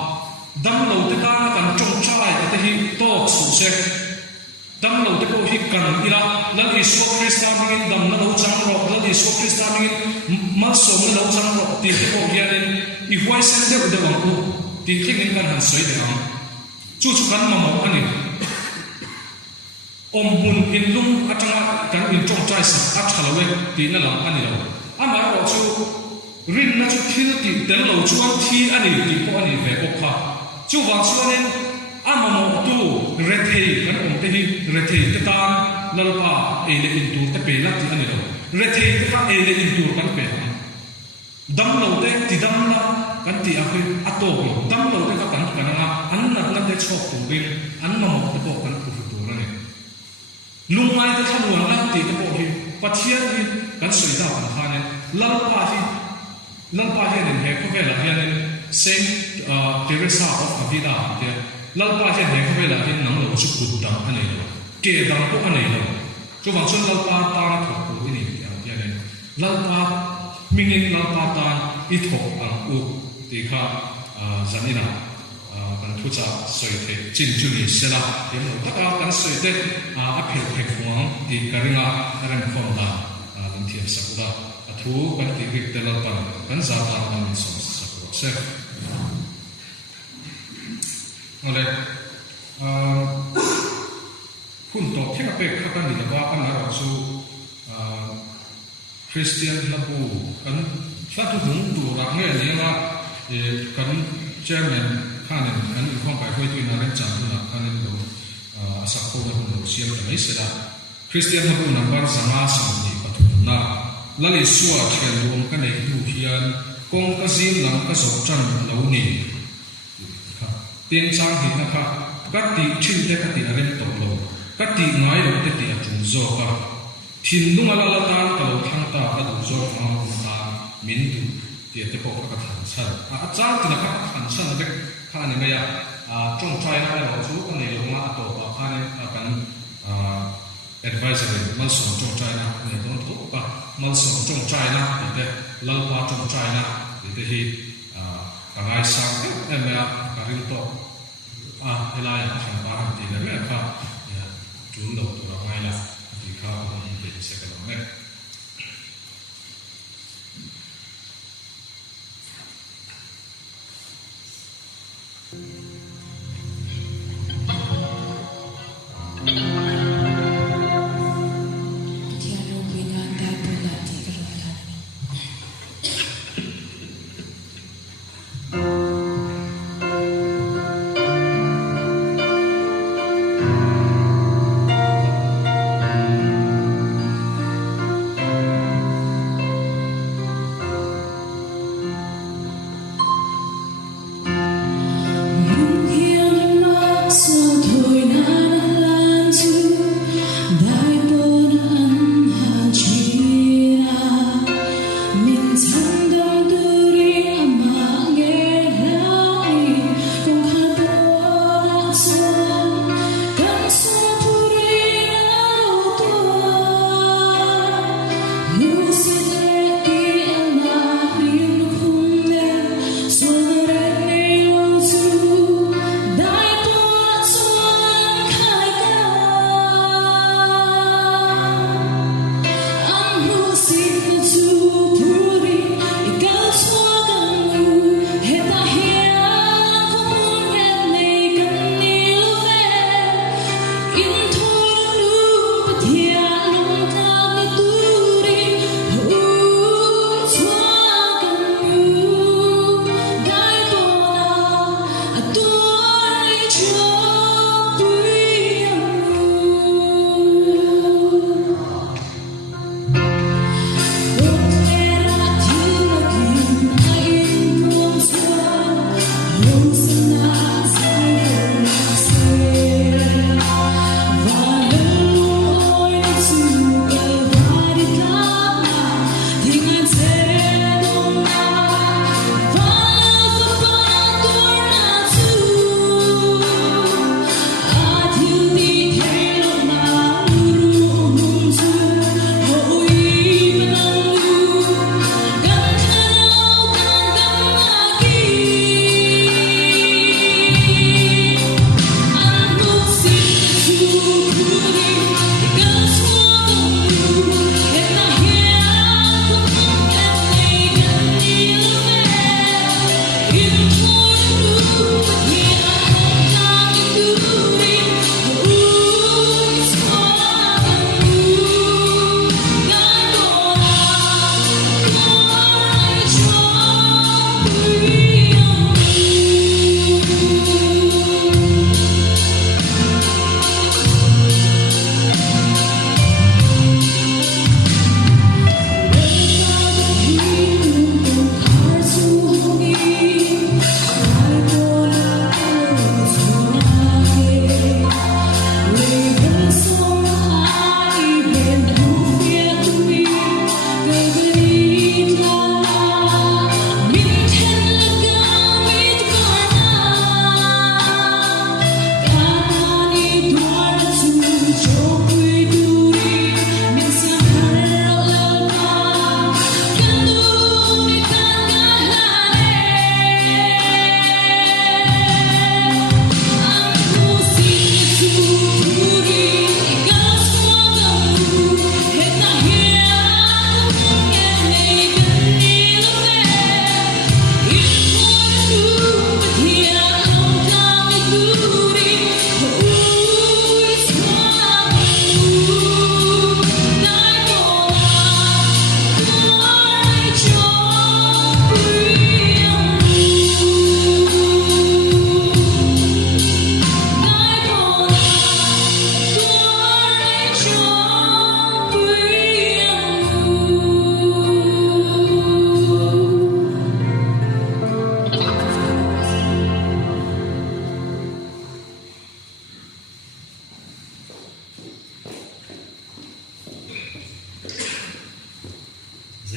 dam lo te ta na kan chong chai te hi to su se dam lo te ko hi kan ila la ni so Krista mingin dam na lo chang ro la ni so Krista mingin mal so na lo chang ro ti te ko ya nen i huai sen de wang ku ti khing kan han soi de ang chu kan ma mo ani om hun in lung atanga kan in chong chai sa a thalawe ti na lam ani lo ama ro chu rin na chu thil ti tel lo chuan thi ani ti ko ani ve ko kha chu wang chuanin ama mo tu re thei kan om te hi re thei te tan lalpa e le in tu te pe la ti ani lo re thei te ka e le in tu kan pe dam lo te ti dam la kan ti a khi ato ko dam lo te ka kan nga an na te chok tu bin an ma mo te ko kan ku tu ra ni lungai te thanu ang lam ti te ko hi pathian hi kan soi da kan kha ne lalpa hi nen he ko ve la hian nen Saint Teresa of Avila te lalpa hi he ko ve la hin nang lo chu ku dang ani lo ke dang ko ani lo chu wang chun lalpa ta na thok ku ni ya nen lalpa mingin lalpa ta i thok ang u ti kha zanina kan thu cha soi the chin chu ni sela yem lo ta kan soi te a phel phek fuang ti karinga ran khom da kan thiam sakura thu kan ti rik te la pan kan za ta kan som sakura se ole kun to theka pe kha kan ni da ba kan na chu Christian labu kan satu hung tu rak nge ni ma kan chairman khanen kan in khong pai hoi tu na ren chang na khanen lo sa ko na lo siam ta mai sera Christian labu number zanga sam ni patu na lali suwa thian lom kan nei tu hian kong ka zin lam ka so chan lo ni tin chang hi na kha ka ti thin te ka ti aren to lo ka ti ngai lo te ti a chung zo ka thin lunga la la tan ka lo thang ta ka du zo ma ta min tu ti te ko ka than san a chang ti na ka than san de kha ni me ya chong chai na lo chu ka nei lo ma to pa kha ne kan advisory mal som chong chai na ne don to pa mal som chong chai na te lal pa chong chai na te hi ka ngai sang em ya ka rin to helai han pa han ti le me kha chu lo to ra ngai la ti kha ko ni pe se ka lo me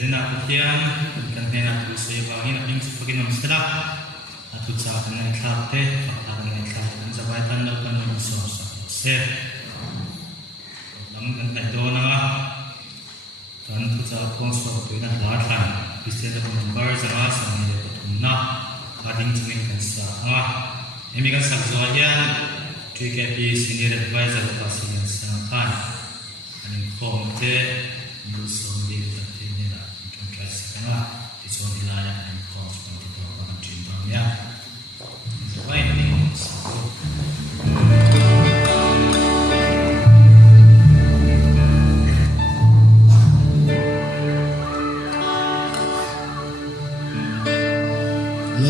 zena kukian kan hena tu seva hina ing sebagai nam sedap atau cak dengan khate fakta dengan khate dan jabatan dalam mensos se lam kan kai do na kan tu cak konsol tu na larhan bisnya dalam member jamaah sama dia betumna kading cengeng kan sa ini kan sakzoyan TKP senior advisor pasien sangat ani komite musuh di ini lah contoh sekarang di zona wilayah dan kos untuk orang cinta supaya ini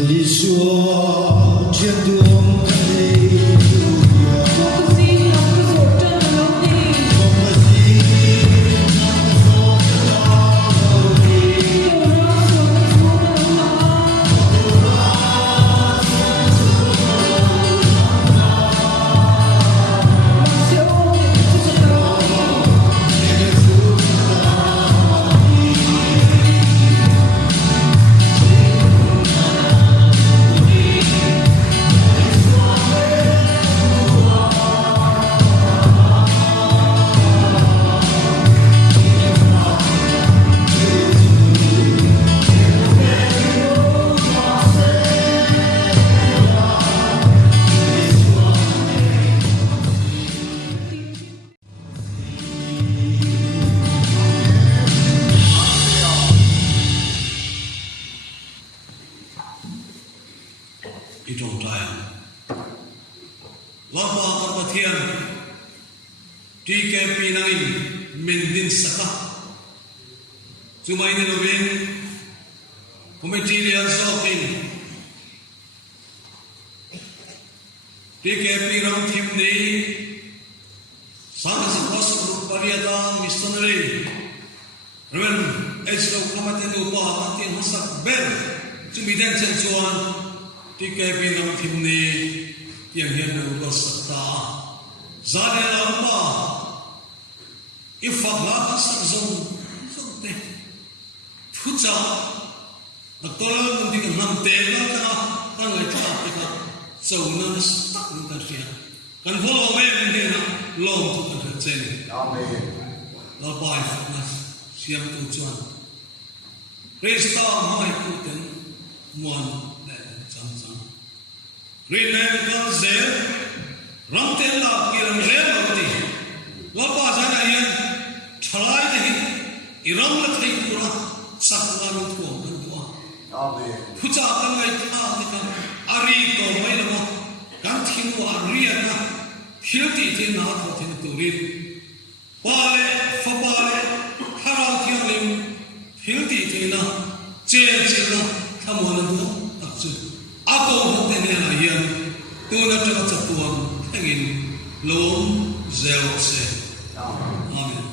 Lý xua trên đường trong trai lama kerbatian TKP nangin mendin saka cuma ini loving komite lian sokin TKP ram tim ni sana sepas pariada missionary Reven Eslo kamaten upa mati masak ber cumi dan sensuan TKP nam tim ni yang hendak bersabda zane lamba ifaklah sakzong sonte puja naktolan nanti kan tela kana tangai kita saunan stak ntarsia kan follow me ndena long tu kan chen amen labai faknas siam tujuan Krista mai puten muan Rinan kan zer ramtela kiram zer mati lapa sana yan thalai nahi iram la thai pura saklan ko bandwa amen puja kan ngai ta kan ari to mai lama kan thinu ariya na hilti te na tho te turin pale fabale harau thialim hilti te na che na thamon do taksu ako hote ne na yan tu na ta chapuan thangin lom zeo se amen